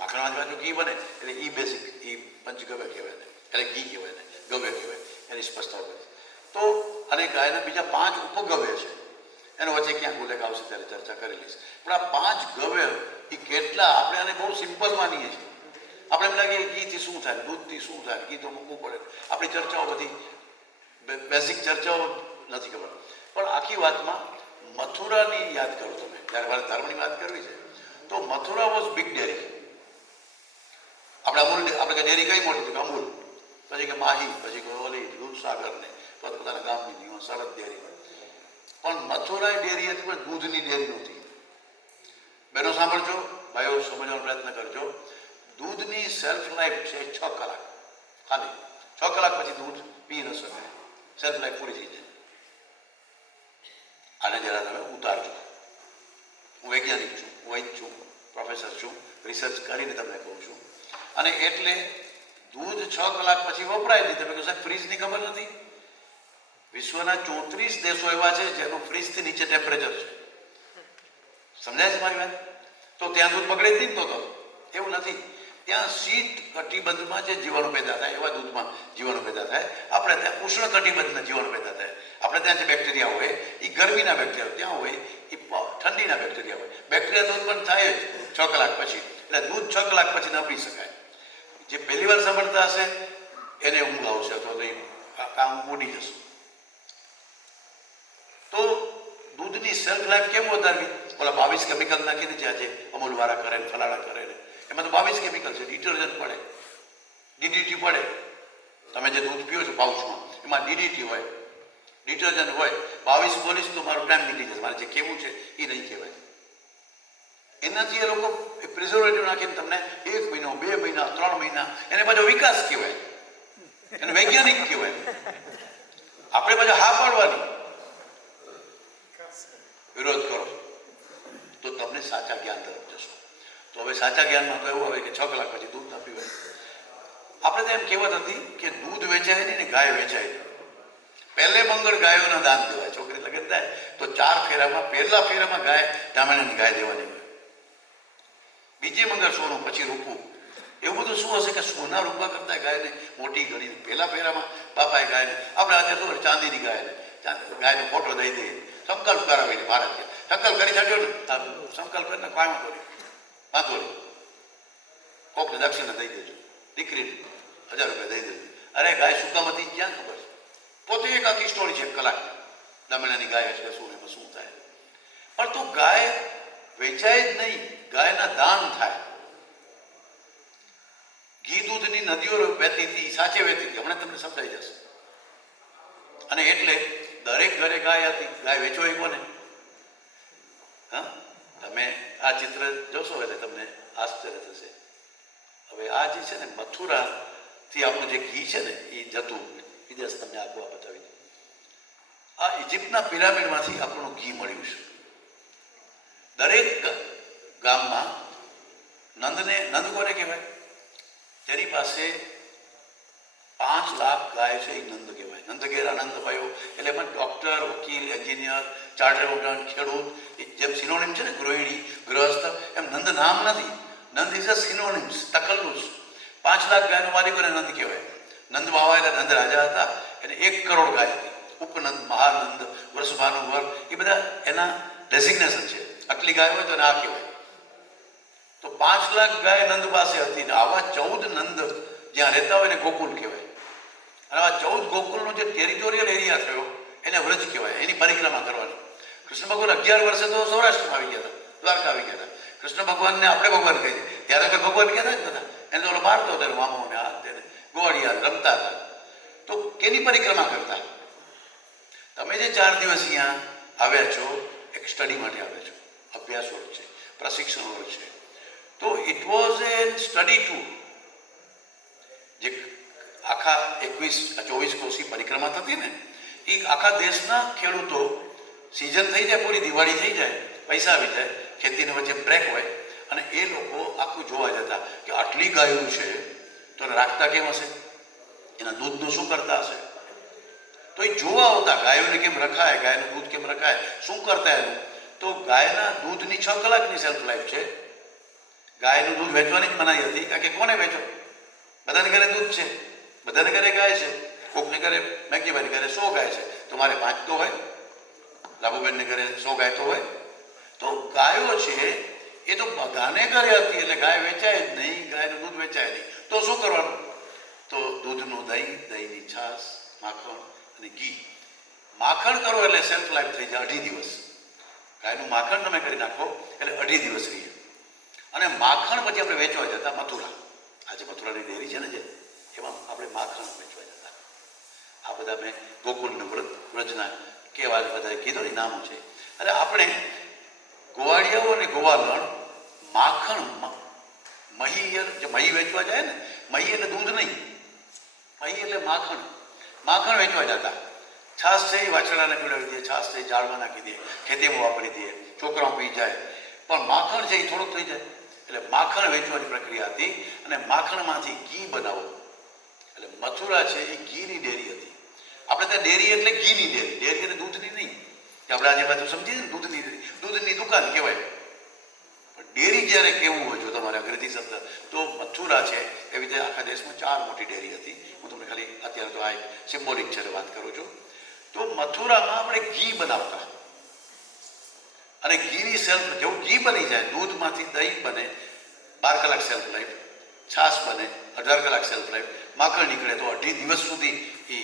માખણમાં જો ઘી બને એટલે એ બેઝિક, એ પંચગવ્ય કહેવાય ને, એટલે ઘી કહેવાય ને, ગવ્ય કહેવાય. એની સ્પષ્ટતા હોય તો. અને ગાયના બીજા 5 ઉપગવ્ય છે. એનો વચ્ચે ક્યાંક ઉલ્લેખ આવશે ત્યારે ચર્ચા કરી લઈશ. પણ આ 5 ગવ્ય એ કેટલા, આપણે આને બહુ સિમ્પલ માનીએ છીએ. આપણે એમ લાગે ઘીથી શું થાય, દૂધથી શું થાય, ઘી તો મૂકવું પડે. આપણી ચર્ચાઓ બધી બેઝિક ચર્ચાઓ નથી ખબર. પણ આખી વાતમાં મથુરાની યાદ કરો તમે. જ્યારે મારે ધર્મની વાત કરવી છે તો મથુરા વોઝ બિગ ડેરી. આપણે અમૂલ, આપણે ડેરી કઈ મોટી હતી? અમૂલ, પછી કે માહી, પછી કે ઓલી દૂધસાગર ને પોતાના ગામની સરહદ ડેરી. પણ મથુરાઈ ડેરી હતી પણ દૂધની ડેરી નહોતી. બહેનો સાંભળજો, ભાઈઓ સમજવાનો પ્રયત્ન કરજો. દૂધની સેલ્ફ લાઈફ છે 6 કલાક. ખાલી 6 કલાક પછી દૂધ પી ન શકાય, સેલ્ફ લાઈફ પૂરી થઈ જાય. આને જરા તમે ઉતારજો. હું વૈજ્ઞાનિક છું, વૈદ છું, પ્રોફેસર છું, રિસર્ચ કરીને તમને કહું છું. અને એટલે દૂધ 6 કલાક પછી વપરાય નહીં. તમે કહો સાહેબ ફ્રીજની ખબર નથી? વિશ્વના 34 દેશો એવા છે જેનું ફ્રીજથી નીચે ટેમ્પરેચર છે. સમજાય છે મારી વાત? તો ત્યાં દૂધ બગડે જ નહીં. તો એવું નથી. ત્યાં શીત કટિબંધમાં જે જીવાણુ પેદા થાય એવા દૂધમાં જીવાણુ પેદા થાય. આપણે ત્યાં ઉષ્ણ કટિબંધના જીવાણુ પેદા થાય. આપણે ત્યાં જે બેક્ટેરિયા હોય એ ગરમીના બેક્ટેરિયા ત્યાં હોય, એ ઠંડીના બેક્ટેરિયા હોય. બેક્ટેરિયા તો ઉત્પન્ન થાય જ 6 કલાક પછી. એટલે દૂધ 6 કલાક પછી ન પી શકાય. જે પહેલી વાર સાંભળતા હશે એને ઊંઘ આવશે અથવા તો કામ ઉડી જશે. તો દૂધની સેલ્ફ લાઈફ કેમ વધારવી? ઓલા 22 કેમિકલ નાખીને જે આજે અમૂલવાળા કરે ને ફલાણા કરે ને, એમાં તો 22 કેમિકલ છે. ડિટર્જન્ટ પડે, ડીડીટી પડે. તમે જે દૂધ પીઓ છો પાઉચમાં એમાં ડીડીટી હોય, ડિટર્જન્ટ હોય. 22 બોલીશ તો મારો ટાઈમ નીકળી જશે. મારે જે કહેવું છે એ નહીં કહેવાય. એનાથી એ લોકો પ્રિઝર્વેટિવ નાખીને તમને 1 મહિનો, 2 મહિના, 3 મહિના, એને પાછો વિકાસ કહેવાય, એને વૈજ્ઞાનિક કહેવાય. આપણે પાછા હા પાડવાની વિરોધ કરો તો તમને સાચા જ્ઞાન તરફ જશો. તો હવે સાચા જ્ઞાનમાં તો એવું આવે કે 6 કલાક પછી દૂધ ના પીવાય. આપણે તો એમ કહેવત હતી કે દૂધ વેચાય નહીં ને ગાય વેચાય નહીં. પહેલે મંગળ ગાયોના દાન દેવાય. છોકરી લગ્ન થાય તો 4 ફેરામાં પહેલા ફેરામાં ગાય ધામણાની ગાય દેવાની હોય, બીજે મંગળ સોનું પછી રૂપું. એવું બધું શું હશે કે સોના રૂપા કરતા ગાયને મોટી ગણી પહેલા ફેરામાં બાપાએ ગાયને, આપણે અત્યારે શું ચાંદીની ગાયને ગાયનો ફોટો દઈ દઈએ, સંકલ્પ કરાવીને ભારત સંકલ્પ કરી છાડ્યો ને, સંકલ્પ કરીને કાયમ કરી વાંધો નહીં, કોકને દક્ષિણા દઈ દેજો, દીકરીને 1000 રૂપિયા દઈ દેજો. અરે ગાય સુકામ હતી ક્યાં ખબર છે? પોતે એક આખી સ્ટોરી છે, કલાક દમણાની ગાય હશે શું એમાં શું થાય. પણ તો ગાય વેચાય જ નહીં, ગાયના દાન થાય. ઘી દૂધની નદીઓ વહેતી હતી, સાચે વહેતી હતી, હમણાં તમને સમજાઈ જશે. અને એટલે દરેક ઘરે ગાય હતી. ગાય વેચો એ કોને? હા, તમે આ ચિત્ર જોશો એટલે તમને આશ્ચર્ય થશે. હવે આ જે છે ને મથુરાથી આપણું જે ઘી છે ને એ જતું વિદેશ, તમને આગળ બતાવી દઉં. આ ઇજિપ્તના પિરામિડમાંથી આપણું ઘી મળ્યું છે. દરેક ગામમાં નંદ કોને કહેવાય? જેની પાસે 5 લાખ ગાય છે એ નંદ કહેવાય. નંદ ઘેરા નંદ પાયો એટલે એમાં ડૉક્ટર, વકીલ, એન્જિનિયર, ચાર્ટર્ડ એકાઉન્ટન્ટ, ખેડૂત, જેમ સિનોનિમ છે ને ગૃહિણી, ગૃહસ્થ, એમ નંદ નામ નથી. નંદ ઇઝ અ સિનોનિમ્સ, તકલ્લુસ. 5 લાખ ગાયનો માલિકોને નંદ કહેવાય. નંદ બાવા એટલે નંદ રાજા હતા, એને 1 કરોડ ગાય હતી. ઉપનંદ, મહાનંદ, વૃષભાનુવર, એ બધા એના ડેઝિગ્નેશન છે. આટલી ગાય હોય તો એને આ કહેવાય. તો 5 લાખ ગાય નંદ પાસે હતી ને આવા 14 નંદ જ્યાં રહેતા હોય એને ગોકુલ કહેવાય. અને આવા 14 ગોકુલનો જે ટેરિટોરિયલ એરિયા થયો એને વ્રજ કહેવાય. એની પરિક્રમા કરવાની. કૃષ્ણ ભગવાન 11 વર્ષે તો સૌરાષ્ટ્રમાં આવી ગયા હતા, દ્વારકા આવી ગયા હતા. કૃષ્ણ ભગવાનને આપણે ભગવાન કહીએ, ત્યારે તો ભગવાન કહેતા જ નતા. એને તો મારતો હતો મામાઓને હાથ તેને ગોવાળિયા રમતા હતા. તો કેની પરિક્રમા કરતા? તમે જે 4 દિવસ અહીંયા આવ્યા છો એક સ્ટડી માટે આવ્યા છો, અભ્યાસ વર્ગ છે, પ્રશિક્ષણ વર્ગ છે. તો it was a study to. જે આખા 24 કોષી પરિક્રમા થતી ને એ આખા દેશના ખેડૂતો, સિઝન થઈ જાય, પૂરી દિવાળી થઈ જાય, પૈસા આવી જાય, ખેતીને વચ્ચે બ્રેક હોય, અને એ લોકો આખું જોવા જતા કે આટલી ગાયો છે તો રાખતા કેમ હશે, એના દૂધનું શું કરતા હશે. તો એ જોવા આવતા ગાયોને કેમ રખાય, ગાયનું દૂધ કેમ રખાય, શું કરતા એનું. તો ગાયના દૂધની 6 કલાકની સેલ્ફ લાઈફ છે. ગાયનું દૂધ વેચવાની જ મનાઈ હતી, કારણ કે કોને વેચો? બધાને ઘરે દૂધ છે, બધાને ઘરે ગાય છે. કોકને ઘરે, મેઘજીભાઈની ઘરે 100 ગાય છે, તો મારે 5 તો હોય. લાભુબેનને ઘરે 100 ગાય તો હોય. તો ગાયો છે એ તો બધાને ઘરે હતી, એટલે ગાય વેચાય જ નહીં, ગાયનું દૂધ વેચાય નહીં. તો શું કરવાનું? તો દૂધનું દહીં, દહીંની છાશ, માખણ અને ઘી. માખણ કરો એટલે સેલ્ફ લાઈફ થઈ જાય 2.5 દિવસ. ગાયનું માખણ તમે કરી નાખો એટલે 2.5 દિવસ રહીએ. અને માખણ પછી આપણે વેચવા જતા મથુરા. આજે મથુરાની ડેરી છે ને જે, એમાં આપણે માખણ વેચવા જતા. આ બધા મેં ગોકુલને વ્રજના કેવા બધા કીધું ને નામો છે. એટલે આપણે ગોવાળિયાઓ અને ગોવાલણ માખણ, મહી, જે મહી વેચવા જાય ને, મહી એટલે દૂધ નહીં, મહી એટલે માખણ. માખણ વેચવા જતા. છાશ છે એ વાછરડાને પીવડાવી દે, છાશ છે એ ઝાડમાં નાખી દે, ખેતીમાં વાપરી દે, છોકરાઓ પી જાય. પણ માખણ છે એ થોડુંક થઈ જાય. એટલે માખણ વેચવાની પ્રક્રિયા હતી. અને માખણમાંથી ઘી બનાવો. એટલે મથુરા છે એ ઘીની ડેરી હતી. આપણે ત્યાં ડેરી એટલે ઘીની ડેરી, ડેરી એટલે દૂધની નહીં. આપણે આજે બાજુ સમજીએ ને દૂધની દુકાન કહેવાય. પણ ડેરી જ્યારે કેવું હોય, જો તમારે અંગ્રેજી શબ્દ, તો મથુરા છે એવી રીતે આખા દેશમાં 4 મોટી ડેરી હતી. હું તમને ખાલી અત્યારે તો આ એક સિમ્બોલિક છે વાત કરું છું. તો મથુરામાં આપણે ઘી બનાવતા. અને ઘીની સેલ્ફ, જેવું ઘી બની જાય, દૂધમાંથી દહીં બને 12 કલાક સેલ્ફ લાઈફ, છાશ બને 18 કલાક સેલ્ફ લાઈફ, માખણ નીકળે તો 2.5 દિવસ સુધી એ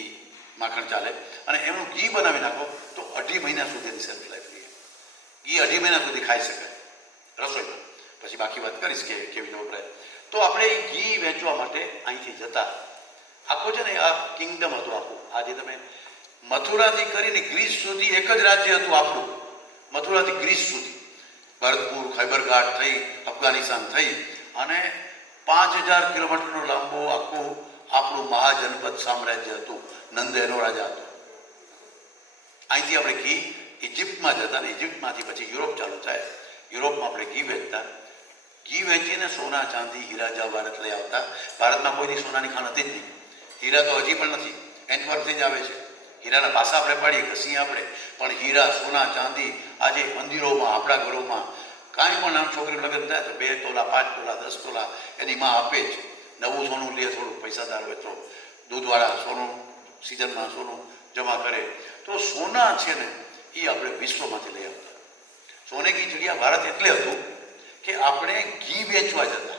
માખણ ચાલે. અને એનું ઘી બનાવી નાખો તો 2.5 મહિના સુધીની સેલ્ફ લાઈફ રહે. ઘી 2.5 મહિના સુધી ખાઈ શકાય રસોઈમાં. પછી બાકી વાત કરીશ કે કેવી રીતે વપરાય. તો આપણે એ ઘી વેચવા માટે અહીંથી જતા. આખો છે ને આ કિંગડમ હતું આખું. આજે તમે મથુરાથી કરીને ગ્રીસ સુધી એક જ રાજ્ય હતું આપણું. મથુરાથી ગ્રીસ સુધી, ભરતપુર, ખૈબરઘાટ થઈ, અફઘાનિસ્તાન થઈ, અને 5000 કિલોમીટરનો લાંબો આખું આપણું મહાજનપદ સામ્રાજ્ય હતું. નંદ એનો રાજા હતો. અહીંથી આપણે ઘી ઇજિપ્તમાં જતા, ને ઇજિપ્તમાંથી પછી યુરોપ ચાલુ થાય. યુરોપમાં આપણે ઘી વેચતા. ઘી વેચીને સોના, ચાંદી, હીરા જવાહરાત લઈ આવતા. ભારતમાં કોઈની સોનાની ખાણ હતી જ નહીં. હીરા તો હજી પણ નથી, એન્ટવર્કથી જ આવે છે. હીરાના પાસા આપણે પાડીએ, ઘસીએ આપણે, પણ હીરા સોના ચાંદી આજે મંદિરોમાં આપણા ઘરોમાં કાંઈ પણ આમ છોકરી લગ્ન થાય તો 2 તોલા 5 તોલા 10 તોલા એની માં આપે જ. નવું સોનું લે, થોડું પૈસાદાર હોય તો દૂધવાળા સોનું સિઝનમાં સોનું જમા કરે. તો સોના છે ને એ આપણે વિશ્વમાંથી લઈ આવતા. સોને કી ચિડિયા ભારત એટલે હતું કે આપણે ઘી વેચવા જતા.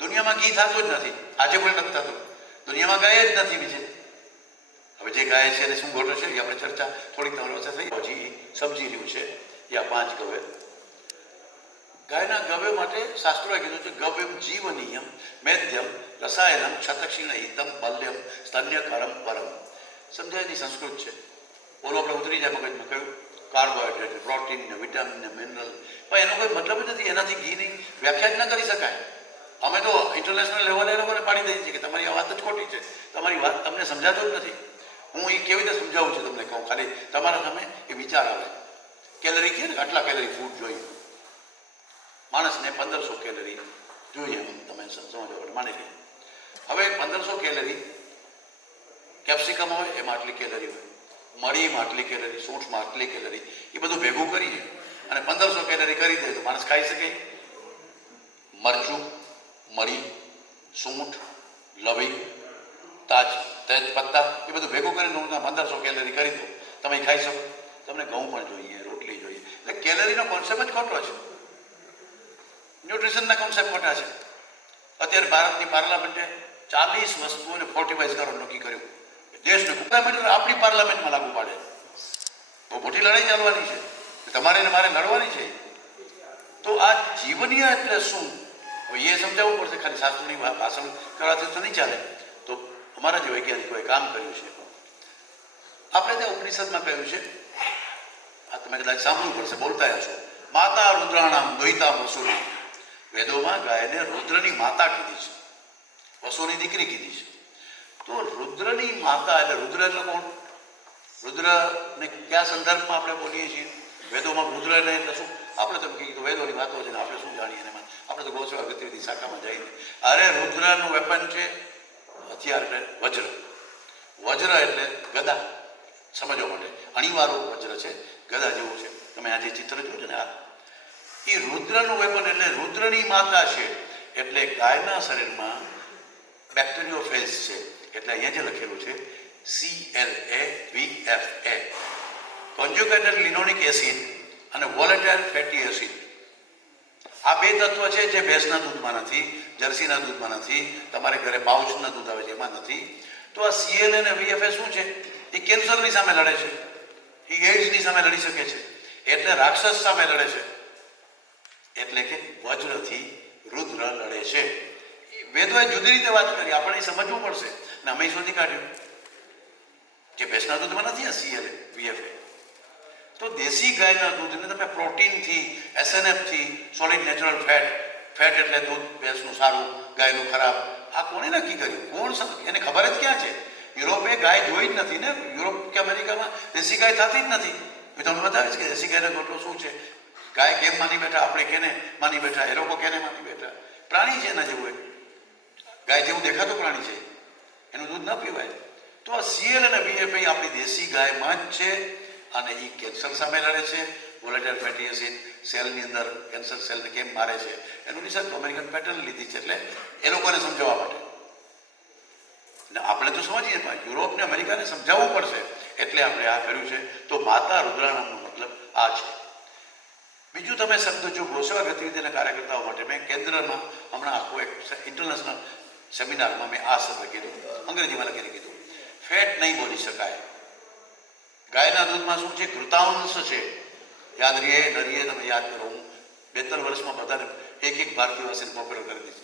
દુનિયામાં ઘી થતું જ નથી, આજે પણ નથી થતું. દુનિયામાં ગાય જ નથી બીજે. હવે જે ગાય છે એને શું ગોઠો છે એ આપણે ચર્ચા થોડીક તમારી પાસે થઈ. હજી સમજી રહ્યું છે યા 5 ગવે. ગાયના ગવે માટે શાસ્ત્રોએ કીધું છે ગવ્યમ જીવનીયમ મેદ્યમ રસાયણમ ક્ષતક્ષીણ હિતમ બલ્યમ સ્તન્યકરમ પરમ. સમજાય ની સંસ્કૃત છે. ઓલો આપણે ઉતરી જાય મગજમાં કયું કાર્બોહાઈડ્રેટ, પ્રોટીન ને વિટામિન ને મિનરલ. પણ એનો કોઈ મતલબ જ નથી. એનાથી ઘીની વ્યાખ્યા જ ન કરી શકાય. અમે તો ઇન્ટરનેશનલ લેવલે એ લોકોને પાડી દઈએ છીએ કે તમારી આ વાત જ ખોટી છે, તમારી વાત તમને સમજાતું જ નથી. હું એ કેવી રીતે સમજાવું છું તમને કહું, ખાલી તમારા સામે એ વિચાર આવે. કેલરી કહે ને આટલા કેલરી ફૂડ જોઈએ. માણસને 1500 કેલરી જોઈએ એમ તમે સમજો પડે માની લઈએ. હવે 1500 કેલરી કેપ્સિકમ હોય એમાં આટલી કેલરી હોય, મરીમાં આટલી કેલરી, સૂંઠમાં આટલી કેલરી, એ બધું ભેગું કરીએ અને 1500 કેલરી કરી દે તો માણસ ખાઈ શકે. મરચું, મરી, સૂંઠ, લવિંગ, તેજપત્તા એ બધું ભેગું કરીને હું 1500 કેલરી કરી દઉં, તમે ખાઈ શકો. તમને ઘઉં પણ જોઈએ, રોટલી જોઈએ. એટલે કેલરીનો કોન્સેપ્ટ જ ખોટો છે. ન્યુટ્રિશનના કોન્સેપ્ટ ખોટા છે. અત્યારે ભારતની પાર્લામેન્ટે 40 વસ્તુઓને ફોર્ટિફાઈઝ કરવાનું નક્કી કર્યું. દેશને પાર્લામેન્ટ આપણી પાર્લામેન્ટમાં લાગુ પાડે. બહુ મોટી લડાઈ ચાલવાની છે, તમારે ને મારે લડવાની છે. તો આ જીવનીય એટલે શું હવે એ સમજાવવું પડશે. ખાલી શાસ્ત્રોની ભાષણ કરવાથી તો નહીં ચાલે. તો અમારા જે વૈજ્ઞાનિકોએ કામ કર્યું છે, આપણે ત્યાં ઉપનિષદમાં કહ્યું છે, આ તમે કદાચ સાંભળવું પડશે, બોલતા હશો, માતા રુદ્રાણામ દ્વૈતા વસુનામ. વેદોમાં ગાયને રુદ્રની માતા કીધી છે, વસુની દીકરી કીધી છે. તો રુદ્રની માતા એટલે રુદ્ર એટલે કોણ? રુદ્રને કયા સંદર્ભમાં આપણે બોલીએ છીએ? વેદોમાં રુદ્રને એટલે શું? આપણે તો કીધું વેદોની વાતો છે ને આપણે શું જાણીએ એમાં? આપણે તો ગોસ્વા ગતિવિધિ શાખામાં જઈને અરે રુદ્રનું વેપન છે હથિયાર એટલે વજ્ર. વજ્ર એટલે ગદા. સમજવા માટે અણીવાળું વજ્ર છે, ગદા જેવું છે. તમે આજે ચિત્ર જોયું છે ને, આ એ રુદ્રનું વેપન એટલે રુદ્રની માતા છે. એટલે ગાયના શરીરમાં બેક્ટેરિયોફેજ છે. એટલે અહીંયા જે લખેલું છે CLAVFA, કોન્જુગેટેડ લિનોલિક એસિડ અને વોલેટાઇલ ફેટી એસિડ. આ 2 તત્વ છે જે ભેંસના દૂધમાં નથી, જર્સીના દૂધમાં નથી, તમારે ઘરે પાઉચના દૂધ આવે છે એમાં નથી. તો આ CLA અને VFA શું છે? એ કેન્સરની સામે લડે છે, એ એઇડ્સની સામે લડી શકે છે, એટલે રાક્ષસ સામે લડે છે. એટલે કે વજ્રથી રુદ્ર લડે છે. વેદોએ જુદી રીતે વાત કરી, આપણે સમજવું પડશે ને અમે શોધી કાઢ્યું જે ભેંસના દૂધમાં નથી આ CLA VFA. તો દેશી ગાયના દૂધને તમે પ્રોટીનથી, SNFથી, સોલિડ નેચરલ ફેટ, ફેટ એટલે દૂધ ભેંસનું સારું, ગાયનું ખરાબ, આ કોણે નક્કી કર્યું? કોણ એને ખબર જ ક્યાં છે? યુરોપે ગાય જોઈ જ નથી ને. યુરોપ કે અમેરિકામાં દેશી ગાય થતી જ નથી. હું તમને બતાવીશ કે દેશી ગાયનો ગોઠવો શું છે. ગાય કેમ માની બેઠા, આપણે કેને માની બેઠા, એ લોકો કેને માની બેઠા? પ્રાણી છે એના જેવું. ગાય જેવું દેખાતું પ્રાણી છે, એનું દૂધ ન પીવાય. તો આ CL અને VFA આપણી દેશી ગાયમાં જ છે અને એ કેન્સર સામે લડે છે. વોલેટાઇલ ફેટી એસિડ સેલની અંદર કેન્સર સેલને કેમ મારે છે એનું રિસર્ચ અમેરિકન પેટર્ન લીધી છે. એટલે એ લોકોને સમજાવવા માટે ને આપણે તો સમજીએ પણ યુરોપને અમેરિકાને સમજાવવું પડશે. એટલે આપણે આ કર્યું છે. તો માતા રુદ્રાણામનો મતલબ આ છે. બીજું તમે શબ્દ જો ગોસેવા ગતિવિધિના કાર્યકર્તાઓ માટે મેં કેન્દ્રમાં હમણાં આખો એક ઇન્ટરનેશનલ સેમિનારમાં મેં આ શબ્દ કીધું, અંગ્રેજીમાં લખીને કીધું, ફેટ નહીં બોલી શકાય. ગાયના દૂધમાં શું છે? ઘૃતાંશ છે. યાદ રહીએ તમે યાદ કરો. હું 72 વર્ષમાં બધાને એક ભારતીયવાસીને પોપ્યુલર કરી દઈશ.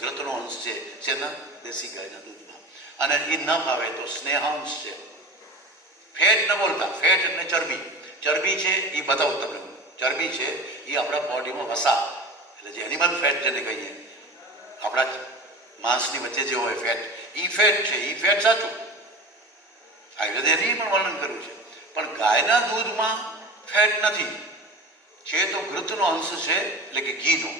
ઘૃતનો અંશ છે શેના? દેશી ગાયના દૂધમાં. અને એ ન ભાવે તો સ્નેહાંશ છે. ફેટ ન બોલતા. ફેટ એટલે ચરબી. ચરબી છે એ બતાવું તમને. ચરબી છે એ આપણા બોડીમાં વસા એટલે જે એનિમલ ફેટ જેને કહીએ, આપણા માંસની વચ્ચે જે હોય ફેટ, એ ફેટ છે. એ ફેટ સાચું. આયુર્વેદે એની પણ વર્ણન કર્યું છે. પણ ગાયના દૂધમાં ફેટ નથી. છે તો ઘૃતનો અંશ છે એટલે કે ઘીનો.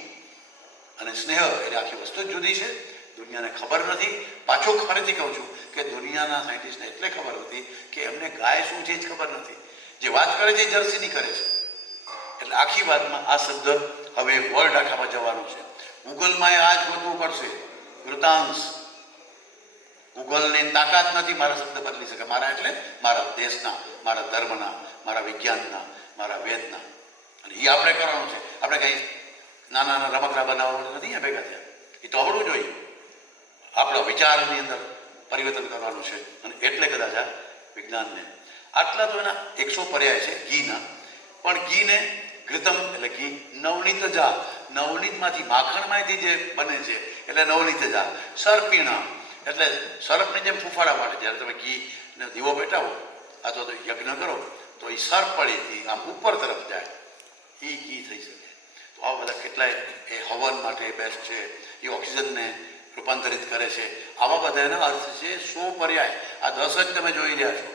અને સ્નેહ એટલે આખી વસ્તુ જ જુદી છે. દુનિયાને ખબર નથી. પાછો ફરીથી કહું છું કે દુનિયાના સાયન્ટિસ્ટને એટલે ખબર નથી કે એમને ગાય શું છે જ ખબર નથી. જે વાત કરે છે એ જર્સીની કરે છે. એટલે આખી વાતમાં આ શબ્દ હવે વર્ડ આખામાં જવાનું છે. ગૂગલમાં આ જ ગોતવું પડશે. વૃતાંશ ગૂગલની તાકાત નથી મારા શબ્દ બદલી શકે. મારા એટલે મારા દેશના, મારા ધર્મના, મારા વિજ્ઞાનના, મારા વેદના. અને એ આપણે કરવાનું છે. આપણે કંઈ નાના નાના રમકડા બનાવવા માટે નથી અહીંયા ભેગા થયા. એ તો આવડવું જોઈએ. આપણા વિચારની અંદર પરિવર્તન કરવાનું છે. અને એટલે કદાચ આ વિજ્ઞાનને આટલા તો એના 100 પર્યાય છે ઘીના. પણ ઘીને ઘૃતમ એટલે ઘી, નવનીતજા નવનીતમાંથી માખણમાંથી જે બને છે એટલે નવનીતજા, સર્પિણા એટલે સર્પની જેમ ફૂફાડા માટે જ્યારે તમે ઘીને દીવો પેટાવો અથવા તો યજ્ઞ કરો તો એ સર્પળીથી આમ ઉપર તરફ જાય, એ ઘી થઈ શકે. તો આવા બધા કેટલાય એ હવન માટે બેસ્ટ છે, એ ઓક્સિજનને રૂપાંતરિત કરે છે. આવા બધા એના અર્થ છે 100 પર્યાય. આ 10 જ તમે જોઈ રહ્યા છો.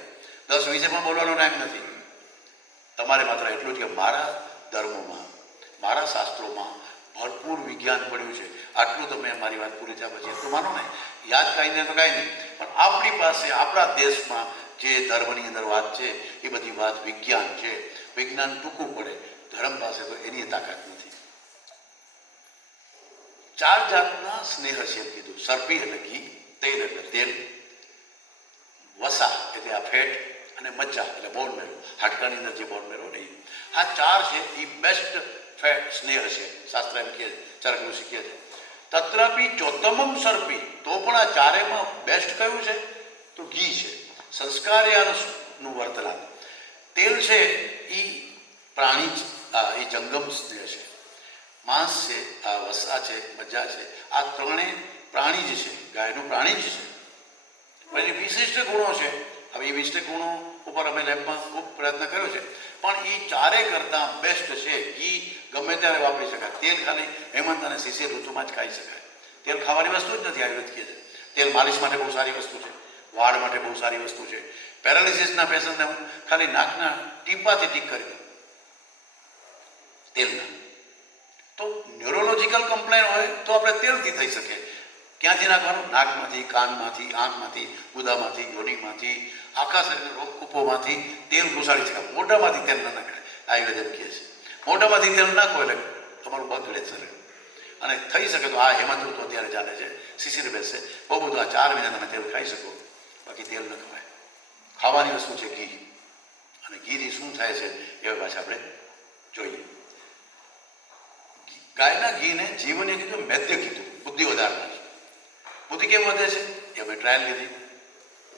10 વિશે પણ બોલવાનો ટાઈમ નથી. તમારે માત્ર એટલું જ કે મારા ધર્મોમાં, મારા શાસ્ત્રોમાં ભરપૂર વિજ્ઞાન પડ્યું છે. આટલું તો મેં મારી વાત પૂરી થયા પછી એટલું માનો ને, યાદ કાંઈ ને તો કાંઈ નહીં. પણ આપણી પાસે આપણા દેશમાં જે ધર્મની અંદર વાત છે એ બધી વાત વિજ્ઞાન છે. વિજ્ઞાન ટૂંકું પડે, ધર્મ પાસે તો એની તાકાત નથી. 4 જાતના સ્નેહ છે એમ કીધું. સર્પી એટલે ઘી, તેલ એટલે તેલ, વસા એટલે આ ફેટ, અને મજ્જા એટલે બોન મેરો, હાડકાની અંદર જે બોન મેરો નહીં. આ 4 છે એ બેસ્ટ ફેટ સ્નેહ છે. શાસ્ત્ર એમ કહે, ચરક ઋષિ કહે છે. તત્રાપી ચોત્તમમ સર્પી, તો પણ આ 4માં બેસ્ટ કયું છે તો ઘી છે. સંસ્કાર્યાનું વર્તનાન. તેલ છે એ પ્રાણી, એ જંગમ સ્નેહ છે. માંસ છે, આ વસા છે, મજ્જા છે, આ ત્રણેય પ્રાણી જ છે, ગાયનું પ્રાણી જ છે. પણ એની વિશિષ્ટ ગુણો છે. હવે એ વિશિષ્ટ ગુણો ઉપર અમે લેબમાં ખૂબ પ્રયત્ન કર્યો છે. પણ એ 4 કરતાં બેસ્ટ છે. ઘી ગમે ત્યારે વાપરી શકાય. તેલ ખાલી હેમંત અને શિશિર ઋતુમાં જ ખાઈ શકાય. તેલ ખાવાની વસ્તુ જ નથી, આયુર્વેદ કહે છે. તેલ માલિશ માટે બહુ સારી વસ્તુ છે, વાળ માટે બહુ સારી વસ્તુ છે. પેરાલિસિસના પેશન્ટને હું ખાલી નાકના ટીપાથી ટીક કરી દઉં તેલના. તો ન્યુરોલોજીકલ કમ્પ્લેન હોય તો આપણે તેલથી થઈ શકે. ક્યાંથી નાખવાનું? નાકમાંથી, કાનમાંથી, આંખમાંથી, ગુદામાંથી, યોનિમાંથી, આખા શરીરના રોગકૂપોમાંથી તેલ ઘુસાડી શકાય. મોઢામાંથી તેલ ના નાખે, આયુર્વેદ એમ કહે છે. મોઢામાંથી તેલ નાખો એટલે તમારું બગડે શરીર. અને થઈ શકે તો આ હેમંત ઋતુ અત્યારે ચાલે છે, શિશિર બેસે, બહુ બધું આ 4 મહિના તમે તેલ ખાઈ શકો. બાકી તેલ ન ખવાય. ખાવાની વસ્તુ છે ઘી. અને ઘીથી શું થાય છે એ પાછા આપણે જોઈએ. ગાયના ઘીને જીવને કીધું, મૈત્ય કીધું, બુદ્ધિ વધારનાર. બુદ્ધિ કેમ વધે છે એ અમે ટ્રાયલ લીધી.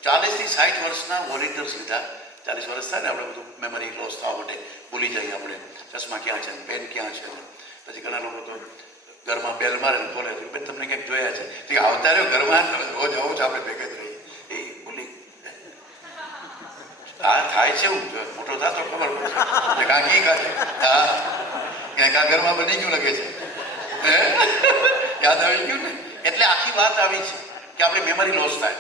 40 થી 60 વર્ષના વોલેન્ટિયર્સ લીધા. 40 વર્ષ થાય ને આપણે બધું મેમરી લોસ થવા માટે ભૂલી જઈએ. આપણે ચશ્મા ક્યાં છે, પેન ક્યાં છે. પછી ઘણા લોકો તો ઘરમાં બેલ મારે ને ખોલે છે, બેન તમને ક્યાંક જોયા છે, તો આવતા રહ્યો ઘરમાં, રોજ આવું જ આપણે ભેગા જ રહીએ. એ ભૂલી હા થાય છે. હું મોટો થતો ખબર પડશે કાં ઘી કાઢે, હા ક્યાંક આ ઘરમાં બની ગયું લાગે છે, યાદ આવી ગયું ને. એટલે આખી વાત આવી છે કે આપણે મેમરી લોસ થાય.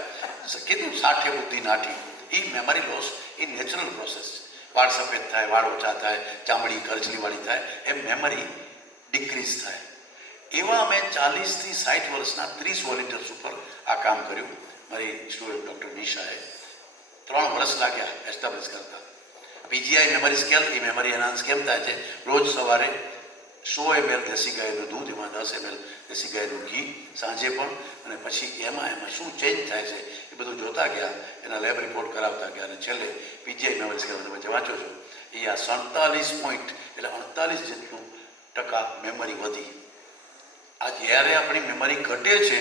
કીધું 60 બુદ્ધિ નાઠી. એ મેમરી લોસ એ નેચરલ પ્રોસેસ છે. વાળ સફેદ થાય, વાળ ઓછા થાય, ચામડી કરચલીવાળી થાય, એમ મેમરી ડિક્રીઝ થાય. એવા અમે 40 થી 60 વર્ષના 30 વોલેન્ટિયર્સ ઉપર આ કામ કર્યું. મારી સ્ટુડન્ટ ડૉક્ટર નિશાએ 3 વર્ષ લાગ્યા એસ્ટાબ્લિશ કરતા. પીજીઆઈ મેમરી સ્કેલ, એ મેમરી એનહાન્સ કેમ થાય છે? રોજ સવારે 100 ml દેશી ગાયનું દૂધ, એમાં 10 ml દેશી ગાયનું ઘી, સાંજે પણ. અને પછી એમાં શું ચેન્જ થાય છે એ બધું જોતા ગયા, એના લેબ રિપોર્ટ કરાવતા ગયા. અને છેલ્લે પીજીઆઈ મેમરી સ્કેલ તમે જે વાંચો છો એ આ 47 પોઈન્ટ એટલે 48 જેટલું ટકા મેમરી વધી. આ જ્યારે આપણી મેમરી ઘટે છે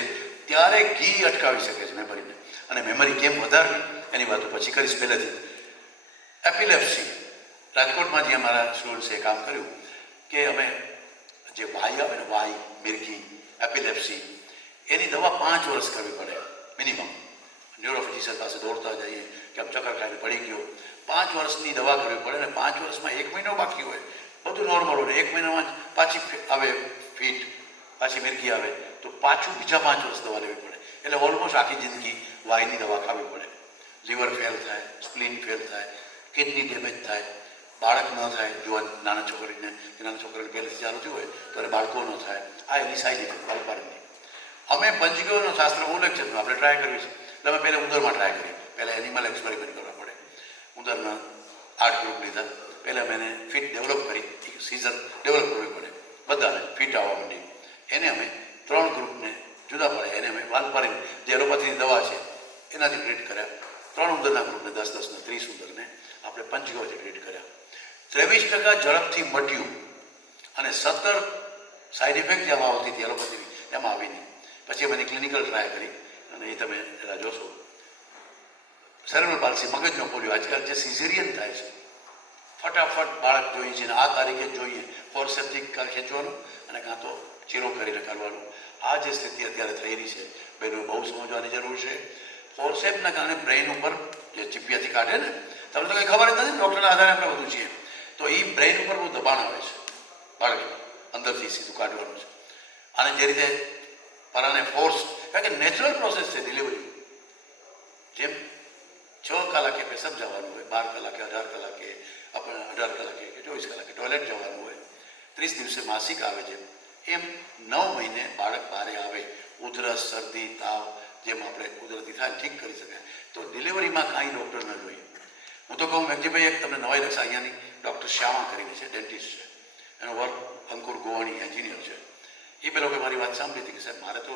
ત્યારે ઘી અટકાવી શકે છે મેમરીને. અને મેમરી કેમ વધારવી એની વાતો પછી કરીશ. પહેલેથી એપિલેપ્સી, રાજકોટમાં જે અમારા સ્ટુડન્ટ્સે કામ કર્યું કે અમે જે વાઈ આવે ને, વાઈ, મિર્ગી, એપિલેપ્સી, એની દવા 5 વર્ષ કરવી પડે મિનિમમ. ન્યુરોફિઝિશિયન પાસે દોડતા જઈએ કે આમ ચક્કર ખાઈને પડી ગયો. 5 વર્ષની દવા કરવી પડે. અને 5 વર્ષમાં 1 મહિનો બાકી હોય, બધું નોર્મલ હોય. 1 મહિનામાં જ પાછી આવે ફીટ, પાછી મિર્ગી આવે, તો પાછું બીજા 5 વર્ષ દવા લેવી પડે. એટલે ઓલમોસ્ટ આખી જિંદગી વાઈની દવા ખાવી પડે. લીવર ફેલ થાય, સ્પ્લીન ફેલ થાય, કિડની ડેમેજ થાય, બાળક ન થાય. જુવાન નાના છોકરીને પહેલેથી ચાલુ થયું હોય તો એને બાળકો ન થાય. આ એની સાઈડ ઇફેક્ટ બાળકની. અમે પંચગવ્યનો શાસ્ત્ર ઉલ્લેખ આપણે ટ્રાય કરવી છે. એટલે અમે પહેલાં ઉંદરમાં ટ્રાય કરી. પહેલાં એનિમલ એક્સપેરિમેન્ટ કરવા પડે. ઉંદરના 8 ગ્રુપ લીધા. પહેલાં મેં એને ફિટ ડેવલપ કરી, સીઝન ડેવલપ કરવી પડે, બધાને ફિટ આવવા માંડી. એને અમે 3 ગ્રુપને જુદા પાડ્યા. એને અમે વાલ્પારીન જે એલોપેથીની દવા છે એનાથી ટ્રીટ કર્યા. 3 ઉંદરના ગ્રુપને 10-10 ને 30 ઉંદરને આપણે પંચગવ્યથી ટ્રીટ કર્યા. 23% ઝડપથી મટ્યું અને 17 સાઈડ ઇફેક્ટ જેમાં આવતી હતી એલોપેથીની એમાં આવી નહીં. પછી અમે ક્લિનિકલ ટ્રાય કરી અને એ તમે જરા જોશો. સેરેબ્રલ પાલ્સી, મગજનો પોલિયો, આજકાલ જે સિઝેરિયન થાય છે, ફટાફટ બાળક જોઈએ છે ને આ તારીખે જોઈએ, ફોર્સેપથી ખેંચવાનું અને કાં તો ચીરો કરીને કાઢવાનું. આ જે સ્થિતિ અત્યારે થઈ રહી છે બેનો બહુ સમજવાની જરૂર છે. ફોર્સેપના કારણે બ્રેઇન ઉપર જે ચીપિયાથી કાઢે ને, તમને તો કંઈ ખબર જ નથી, ડૉક્ટરના આધારે આપણે બધું છીએ, તો એ બ્રેઇન ઉપર બહુ દબાણ આવે છે બાળકને, અંદરથી સીધું કાઢવાનું છે. અને જે રીતે પરાને ફોર્સ, કારણ કે નેચરલ પ્રોસેસ છે ડિલિવરી. જેમ 6 કલાકે પેશાબ જવાનું હોય, 12 કલાકે, 18 કલાકે, આપણે 18 કલાકે કે 24 કલાકે ટોયલેટ જવાનું હોય, 30 દિવસે માસિક આવે છે, એમ 9 મહિને બાળક બહારે આવે, ઉધરસ, શરદી, તાવ જેમ આપણે કુદરતી થાય ઠીક કરી શકાય. તો ડિલિવરીમાં કાંઈ ડૉક્ટર ન જોઈએ. હું તો કહું મેઘજીભાઈ, એક તમને નવાઈ લક્ષ અહીંયાની ડૉક્ટર શ્યામા કરીને છે, ડેન્ટિસ્ટ છે, એનો વર્ક અંકુર ગોવાણી એન્જિનિયર છે. એ પેલો કે મારી વાત સાંભળી હતી કે સાહેબ મારે તો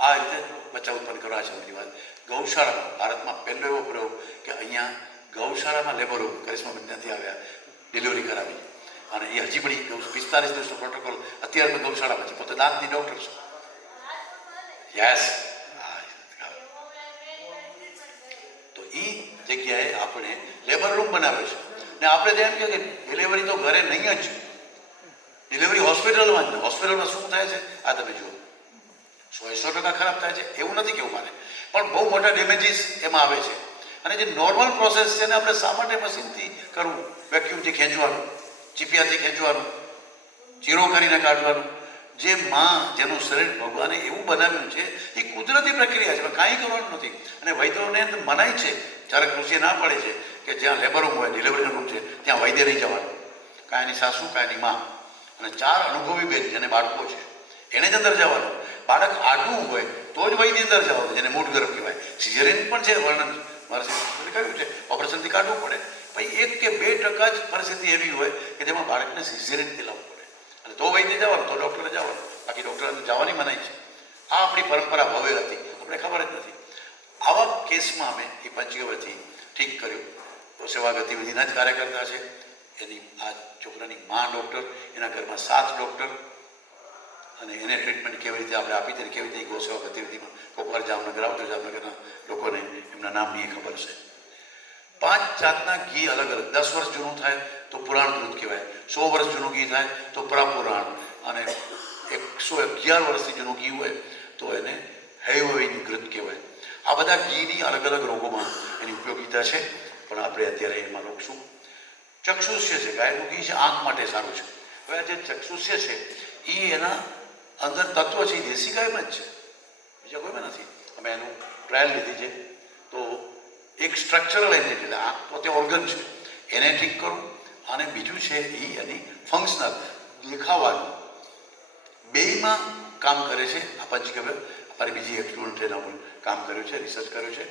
આ રીતે બચ્ચા ઉત્પન્ન કરવા છે. મારી વાત ગૌશાળામાં, ભારતમાં પહેલો એવો પ્રયોગ કે અહીંયા ગૌશાળામાં લેબરો કરિશ્માબેન ત્યાંથી આવ્યા, ડિલિવરી કરાવી. અને એ હજી પણ 45 દિવસનો પ્રોટોકોલ અત્યારે પણ ગૌશાળામાં છે. પોતે દાંતની ડૉક્ટર છે. યસ. તો એ જગ્યાએ આપણે લેબર રૂમ બનાવે છે ને આપણે તો એમ કે ડિલિવરી તો ઘરે નહીં જ, ડિલિવરી હોસ્પિટલમાં જ. હોસ્પિટલમાં શું થાય છે આ તમે જુઓ, 100% ખરાબ થાય છે એવું નથી કેવું મારે, પણ બહુ મોટા ડેમેજીસ એમાં આવે છે. અને જે નોર્મલ પ્રોસેસ છે ને આપણે શા માટે મશીનથી કરવું, વેક્યુમથી ખેંચવાનું, ચીપિયાથી ખેંચવાનું, ચીરો કરીને કાઢવાનું. જે માં જેનું શરીર ભગવાને એવું બનાવ્યું છે એ કુદરતી પ્રક્રિયા છે, કાંઈ કરવાનું નથી. અને વૈદ્યોને મનાય છે, જ્યારે કૃષિએ ના પડે છે કે જ્યાં લેબર રૂમ હોય, ડિલિવરી રૂમ છે, ત્યાં વૈદ્ય નહીં જવાનું. કાંઈ એની સાસુ, કાંઈ એની માં અને 4 અનુભવી બેન જેને બાળકો છે એને જ અંદર જવાનું. બાળક આડું હોય તો જ વૈદ્ય અંદર જવાનું, જેને મૂઢ ગર્ભ કહેવાય. સિઝેરિયન પણ છે, વર્ણન મારે કહ્યું છે, ઓપરેશનથી કાઢવું પડે. ભાઈ 1 કે 2% જ પરિસ્થિતિ એવી હોય કે જેમાં બાળકને સિઝેરિયનથી લાવવું પડે અને તો વૈદ્ય જવાનું, તો ડૉક્ટરે જવાનું, બાકી ડૉક્ટર જવાની મનાઈ છે. આ આપણી પરંપરા ભવ્ય હતી, આપણે ખબર જ નથી. આવા કેસમાં અમે એ પંચગવ્યથી ઠીક કર્યું. તો સેવા ગતિવિધિના જ કાર્યકર્તા છે. એની આ છોકરાની માં ડૉક્ટર, એના ઘરમાં 7 ડૉક્ટર, અને એને ટ્રીટમેન્ટ કેવી રીતે આપણે આપી હતી, કેવી રીતે ગૌસેવા ગતિવિધિમાં કોપર, જામનગર આવતો, જામનગરના લોકોને એમના નામની ખબર છે. 5 જાતના ઘી અલગ અલગ, 10 વર્ષ જૂનું થાય તો પુરાણ દૂધ કહેવાય, 100 વર્ષ જૂનું ઘી થાય તો પરાપુરાણ, અને 111 વર્ષથી જૂનું ઘી હોય તો એને હૈવવિન ઘૃત કહેવાય. આ બધા ઘીની અલગ અલગ રોગોમાં એની ઉપયોગિતા છે, પણ આપણે અત્યારે એમાં રોકશું. ચક્ષુષ્ય છે, ગાયનું ઘી છે, આંખ માટે સારું છે. હવે આ જે ચક્ષુષ્ય છે એ એના અંદર તત્વ છે એ દેશી ગાયમાં જ છે, બીજા કોઈમાં નથી. અમે એનું ટ્રાયલ લીધી છે. તો એક સ્ટ્રક્ચરલ એન્ટિટી, એટલે આંખ પોતે ઓર્ગન છે, એને ઠીક કરવું, અને બીજું છે એ એની ફંક્શનલ, દેખાવાનું, બેયમાં કામ કરે છે આ પંચગવ્ય. અમારી બીજી એક સ્ટુડન્ટ એના પર કામ કર્યું છે, રિસર્ચ કર્યું છે.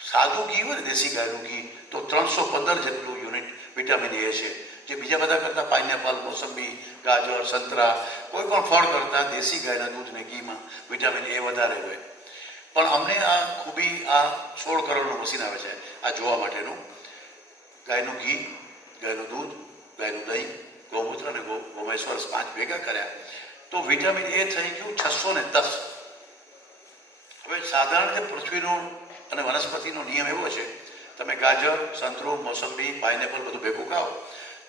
સાદું ઘી હોય ને દેશી ગાયનું ઘી, તો 315 જેટલું યુનિટ વિટામિન એ છે, જે બીજા બધા કરતાં પાઇનેપલ, મોસંબી, ગાજર, સંતરા, કોઈ પણ ફળ કરતાં દેશી ગાયના દૂધ ને ઘીમાં વિટામિન એ વધારે હોય. પણ અમને આ ખૂબી, આ 16 કરોડનું મશીન આવે છે આ જોવા માટેનું. ગાયનું ઘી, ગાયનું દૂધ, ગાયનું દહીં, ગૌમૂત્ર અને ગોમહેશ્વર 5 ભેગા કર્યા તો વિટામિન એ થઈ ગયું 610. હવે સાધારણ રીતે પૃથ્વીનો અને વનસ્પતિનો નિયમ એવો છે, તમે ગાજર, સંતરું, મોસંબી, પાઇનેપલ બધું ભેગું ખાઓ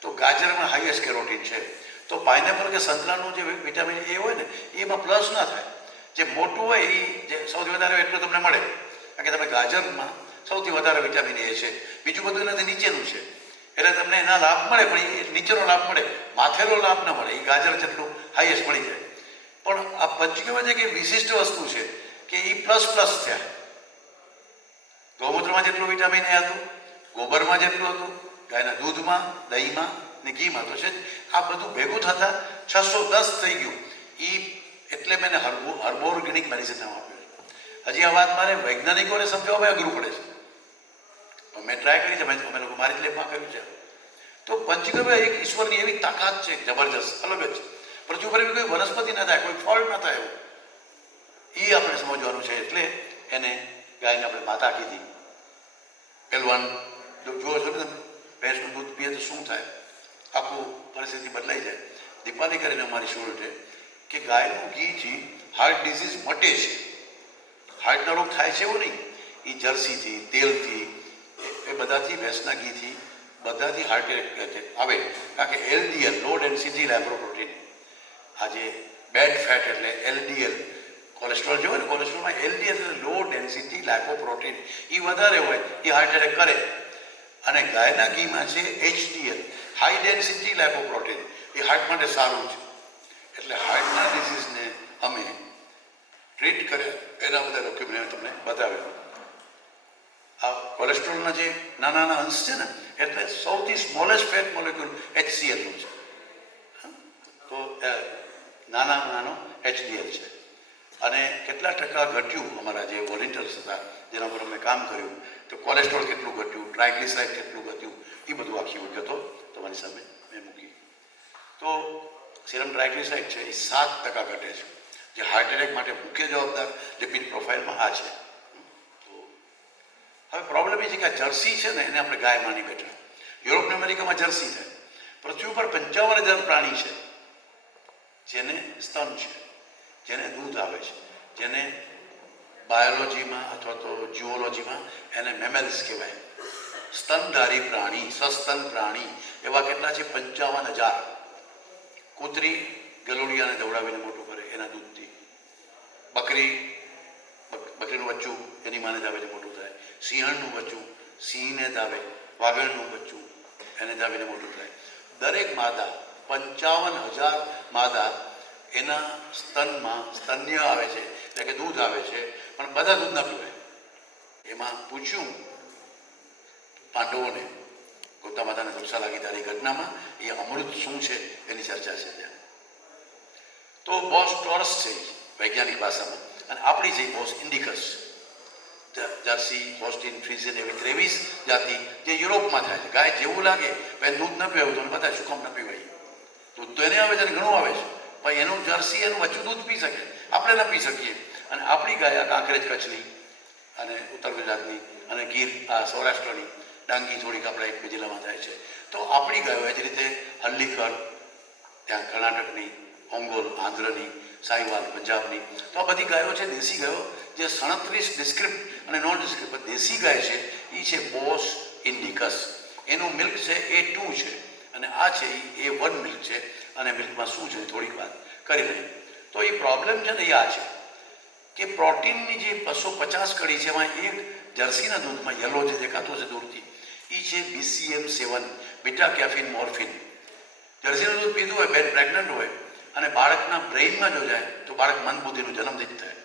તો ગાજરમાં હાઈએસ્ટ કેરોટીન છે, તો પાઇનેપલ કે સંતરાનું જે વિટામિન એ હોય ને એમાં પ્લસ ના થાય. જે મોટું હોય એ જે સૌથી વધારે હોય એટલું તમને મળે, કારણ કે તમે ગાજરમાં સૌથી વધારે વિટામિન એ છે, બીજું બધું એનાથી નીચેનું છે, એટલે તમને એના લાભ મળે, પણ એ નીચેનો લાભ મળે, માથેનો લાભ ના મળે. એ ગાજર જેટલું હાઈએસ્ટ મળી જાય. પણ આ પંચગવ્ય છે કે વિશિષ્ટ વસ્તુ છે કે એ પ્લસ થયા. ગૌમૂત્રમાં જેટલું વિટામિન એ હતું, ગોબરમાં જેટલું હતું, ગાયના દૂધમાં, દહીંમાં ને ઘીમાં તો છે જ. આ બધું ભેગું થતાં 610 થઈ ગયું. એ એટલે મેં હર્બોર્ગેનિક મેડિસિન નામ આપ્યું છે. હજી આ વાત મારે વૈજ્ઞાનિકોને સમજાવવા અઘરું પડે છે, પણ મેં ટ્રાય કરી છે. અમે લોકો મારી લેબમાં કર્યું છે. તો પંચગવ્ય એક ઈશ્વરની એવી તાકાત છે જબરજસ્ત, અલગ જ. પૃથ્વી ઉપર એવી કોઈ વનસ્પતિ ન થાય, કોઈ ફળ ન થાય એવું. એ આપણે સમજવાનું છે. એટલે એને ગાયને આપણે માતા કીધી. પહેલવાન જો જુઓ છો ને તમે, ભેંસનું દૂધ પીએ તો શું થાય, આખું પરિસ્થિતિ બદલાઈ જાય. દીપાલી કરીને અમારી શોધ છે કે ગાયનું ઘીથી હાર્ટ ડિઝીઝ મટે છે. હાર્ટનો રોગ થાય છે એવું નહીં. એ જર્સીથી, તેલથી, એ બધાથી, ભેંસના ઘીથી બધાથી હાર્ટ એટેક આવે. કારણ કે એલડીએલ, લો ડેન્સિટી લાઇપોપ્રોટીન, આજે બેડ ફેટ એટલે એલડીએલ, કોલેસ્ટ્રોલ જો હોય ને, કોલેસ્ટ્રોલમાં એલડીએલ એટલે લો ડેન્સિટી લાઇપોપ્રોટીન, એ વધારે હોય એ હાર્ટ એટેક કરે. અને ગાયના ઘીમાં છે એચડીએલ, હાઈ ડેન્સિટી લાઇપોપ્રોટીન, એ હાર્ટ માટે સારું છે. એટલે હાર્ટના ડિસીઝને અમે ટ્રીટ કર્યા. એના બધા ડોક્યુમેન્ટ તમને બતાવ્યા. આ કોલેસ્ટ્રોલના જે નાના નાના અંશ છે ને, એટલે સૌથી સ્મોલેસ્ટ ફેટ મોલેક્યુલ HCl-નું છે. તો નાનામાં નાનો HDL છે. અને કેટલા ટકા ઘટ્યું અમારા જે વોલેન્ટિયર્સ હતા જેના પર અમે કામ કર્યું, તો કોલેસ્ટ્રોલ કેટલું ઘટ્યું, ટ્રાયગ્લિસરાઇડ કેટલું ઘટ્યું, એ બધું આખી વિગતો તમારી સામે મેં મૂકી. તો સીરમ ટ્રાયગ્લિસરાઇડ છે એ 7% ઘટે છે, જે હાર્ટ એટેક માટે મુખ્ય જવાબદાર લિપિડ પ્રોફાઇલમાં આ છે. તો હવે પ્રોબ્લેમ એ છે કે આ જર્સી છે ને, એને આપણે ગાય માની બેઠા. યુરોપ અને અમેરિકામાં જર્સી થાય. પૃથ્વી ઉપર 55,000 પ્રાણી છે જેને સ્તન છે, જેને દૂધ આવે છે, જેને બાયોલોજીમાં અથવા તો જીઓલોજીમાં એને મેમેલ્સ કહેવાય. સ્તનધારી પ્રાણી, સસ્તન પ્રાણી એવા કેટલા છે? 55,000. કૂતરી ગલોડિયાને દવડાવીને મોટું કરે એના દૂધથી. બકરીનું બચ્ચું એની માને દાવે છે મોટું થાય. સિંહણનું બચ્ચું સિંહને દાવે. વાઘણનું બચ્ચું એને દાવીને મોટું થાય. દરેક માદા, 55,000 માદા એના સ્તનમાં સ્તન્ય આવે છે, એટલે કે દૂધ આવે છે, પણ બધા દૂધ ના પીવાય. એમાં પૂછ્યું પાંડવોને, ગોતા માતાને તપસા લાગી તારી ઘટનામાં, એ અમૃત શું છે એની ચર્ચા છે ત્યાં. તો બોસ ટોરસ છે વૈજ્ઞાનિક ભાષામાં, અને આપણી છે બોસ ઇન્ડિકસ. જર્સી, હોસ્ટીન, ફ્રીઝિયન એવી 23 જાતિ જે યુરોપમાં થાય છે. ગાય જેવું લાગે પણ દૂધ ન પીવાયું, તો બધા શું કામ ન પીવાય? દૂધ તો એને આવે છે, ઘણું આવે છે, પણ એનું જર્સી એનું બચ્ચું દૂધ પી શકે, આપણે ન પી શકીએ. અને આપણી ગાય આ કાંકરેજ કચ્છની અને ઉત્તર ગુજરાતની અને ગીર આ સૌરાષ્ટ્રની, ડાંગી થોડીક આપણા એક બે જિલ્લામાં થાય છે. તો આપણી ગાયો એ જ રીતે હલ્લીકર ત્યાં કર્ણાટકની, ઓંગોલ આંધ્રની, સાઈવાલ પંજાબની, તો આ બધી ગાયો છે દેશી ગાયો, જે 37 ડિસ્ક્રિપ્ટ અને નોન ડિસ્ક્રિપ્ટ દેશી ગાય છે. એ છે બોસ ઇન્ડિકસ. એનું મિલ્ક છે A2 છે, અને આ છે એ A1 મિલ્ક છે. અને મિલ્કમાં શું છે થોડીક વાત કરી લઈએ. તો એ પ્રોબ્લેમ છે ને એ આ છે કે પ્રોટીનની જે 250 કડી છે, એમાં એક જર્સીના દૂધમાં યલો જે દેખાતો છે દૂરથી, એ છે BCM7, બીટા કેફિન મોર્ફિન. જર્સીનું દૂધ પીધું હોય, બેન પ્રેગ્નન્ટ હોય અને બાળકના બ્રેઇનમાં જો જાય તો બાળક મંદબુદ્ધિનું જન્મદિત થાય.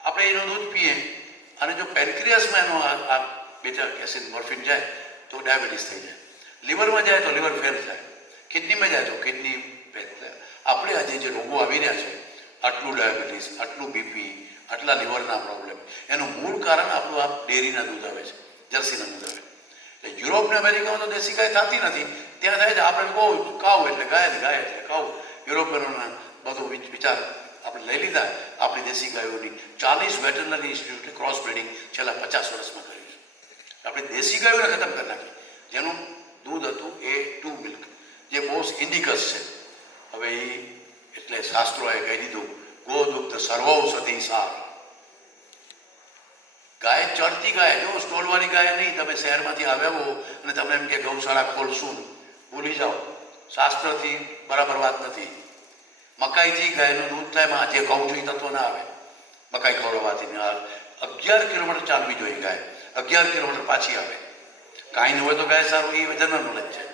આપણે એનું દૂધ પીએ અને જો પેન્ક્રિયાસમાં એનો આ બીટા કેફિન મોર્ફિન જાય તો ડાયાબિટીસ થઈ જાય. લીવરમાં જાય તો લીવર ફેલ થાય. કિડનીમાં જાય તો કિડની ફેલ થાય. આપણે આજે જે રોગો આવી રહ્યા છે, આટલું ડાયાબિટીસ, આટલું બીપી, આટલા લીવરના પ્રોબ્લેમ, એનું મૂળ કારણ આપણું આ ડેરીના દૂધ આવે છે, જર્સીના દૂધ આવે. એટલે યુરોપ અને અમેરિકામાં તો દેશી ગાય થતી નથી, ત્યાં થાય છે. આપણે બહુ કાવ એટલે ગાય, ગાય એટલે કાવ. યુરોપિયનોના બધું વિચાર આપણે લઈ લીધા. આપણી દેશી ગાયોની 40 વેટરનરી ઇન્સ્ટિટ્યૂટે ક્રોસ બ્રીડિંગ છેલ્લા 50 વર્ષમાં કર્યું છે. આપણે દેશી ગાયોને ખતમ કરી નાખી, જેનું દૂધ હતું A2 મિલ્ક, જે બોસ ઇન્ડિકસ છે. હવે એ એટલે શાસ્ત્રોએ કહી દીધું ગોદુગ્ધ સર્વૌષધિ સાર. ગાય ચરતી ગાય, જો સ્ટોલવાળી ગાય નહીં. તમે શહેરમાંથી આવ્યા હો અને તમે એમ કે ગૌશાળા ખોલશું, ભૂલી જાઓ. શાસ્ત્રથી બરાબર વાત નથી. મકાઈથી ગાયનું દૂધ થાય, માં જે કહું છું એ તત્વ ના આવે. મકાઈ ખવડાવવાથી 11 કિલોમીટર ચાલવી જોઈએ ગાય, 11 કિલોમીટર પાછી આવે. કાંઈ ન હોય તો ગાય સારું, એ જનરલ નોલેજ છે.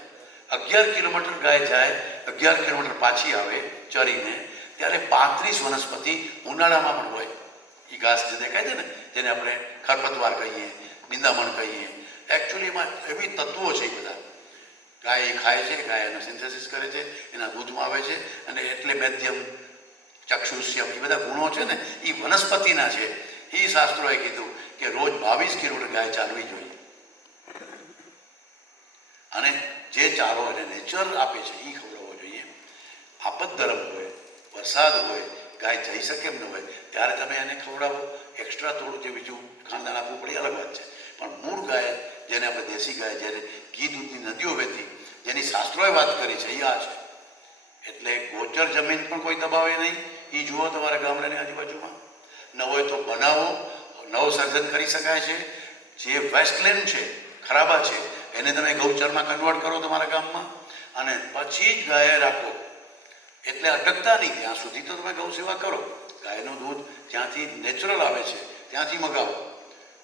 11 કિલોમીટર ગાય જાય, 11 કિલોમીટર પાછી આવે ચરીને, ત્યારે 35 વનસ્પતિ ઉનાળામાં પણ હોય. એ ઘાસ જે દેખાય છે ને, જેને આપણે ખરપતવાર કહીએ, નિંદામણ કહીએ, એકચ્યુઅલી એમાં એવી તત્વો છે. એ બધા ગાય એ ખાય છે, ગાય એનો સિન્થેસિસ કરે છે, એના દૂધમાં આવે છે. અને એટલે મેધ્યમ, ચક્ષુષ્યમ, એ બધા ગુણો છે ને, એ વનસ્પતિના છે. એ શાસ્ત્રોએ કીધું કે રોજ 22 કિલોમીટર ગાય ચાલવી જોઈએ. અને જે ચારો એને નેચરલ આપે છે એ ખવડાવવો જોઈએ. આપતધરમ હોય, વરસાદ હોય, ગાય જઈ શકે એમ ન હોય ત્યારે તમે એને ખવડાવો. એક્સ્ટ્રા થોડું જે બીજું ખાનદાન આપવું પડે અલગ વાત છે, પણ મૂળ ગાય જેને આપણે દેશી ગાય જેને ઘી દૂધની નદીઓ વહેતી, જેની શાસ્ત્રોએ વાત કરી છે એ આ છે. એટલે ગોચર જમીન પણ કોઈ દબાવે નહીં. એ જુઓ તમારા ગામડાની આજુબાજુમાં ન હોય તો બનાવો, નવ સર્જન કરી શકાય છે. જે વેસ્ટલેન્ડ છે, ખરાબા છે, એને તમે ગૌચરમાં કન્વર્ટ કરો તમારા ગામમાં અને પછી જ ગાય રાખો. એટલે અટકતા નહીં, ત્યાં સુધી તો તમે ગૌ સેવા કરો. ગાયનું દૂધ જ્યાંથી નેચરલ આવે છે ત્યાંથી મગાવો.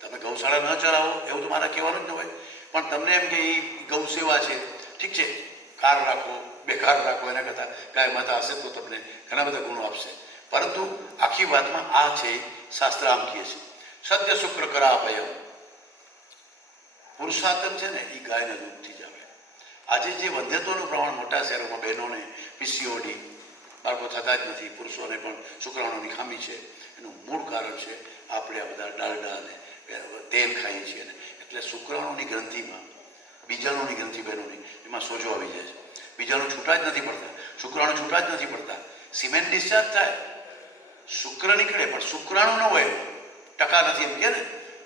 તમે ગૌશાળા ન ચલાવો એવું તો મારા કહેવાનું જ ન હોય, પણ તમને એમ કે એ ગૌ સેવા છે, ઠીક છે, કાર રાખો, બેકાર રાખો, એના કરતાં ગાય માતા હશે તો તમને ઘણા બધા ગુણો આપશે. પરંતુ આખી વાતમાં આ છે, શાસ્ત્ર આમ કહે છે, સત્ય શુક્ર કરા ભયમ. પુરુષાર્થન છે ને એ ગાયના દૂધથી જ આવે. આજે જે વંધ્યત્વનું પ્રમાણ મોટા શહેરોમાં બહેનોને પીસીઓડી, બાળકો થતા જ નથી, પુરુષોને પણ શુક્રાણુની ખામી છે, એનું મૂળ કારણ છે આપણે આ બધા ડાલડા અને તેલ ખાઈએ છીએ ને. એટલે શુક્રાણુની ગ્રંથિમાં, બીજાણુની ગ્રંથિ બહેનોની, એમાં સોજો આવી જાય છે. બીજાણુ છૂટા જ નથી પડતા, શુક્રાણુ છૂટા જ નથી પડતા. સિમેન્ટ ડિસ્ચાર્જ થાય, શુક્ર નીકળે પણ શુક્રાણુ ન હોય, ટકા નથી એમ કે ને,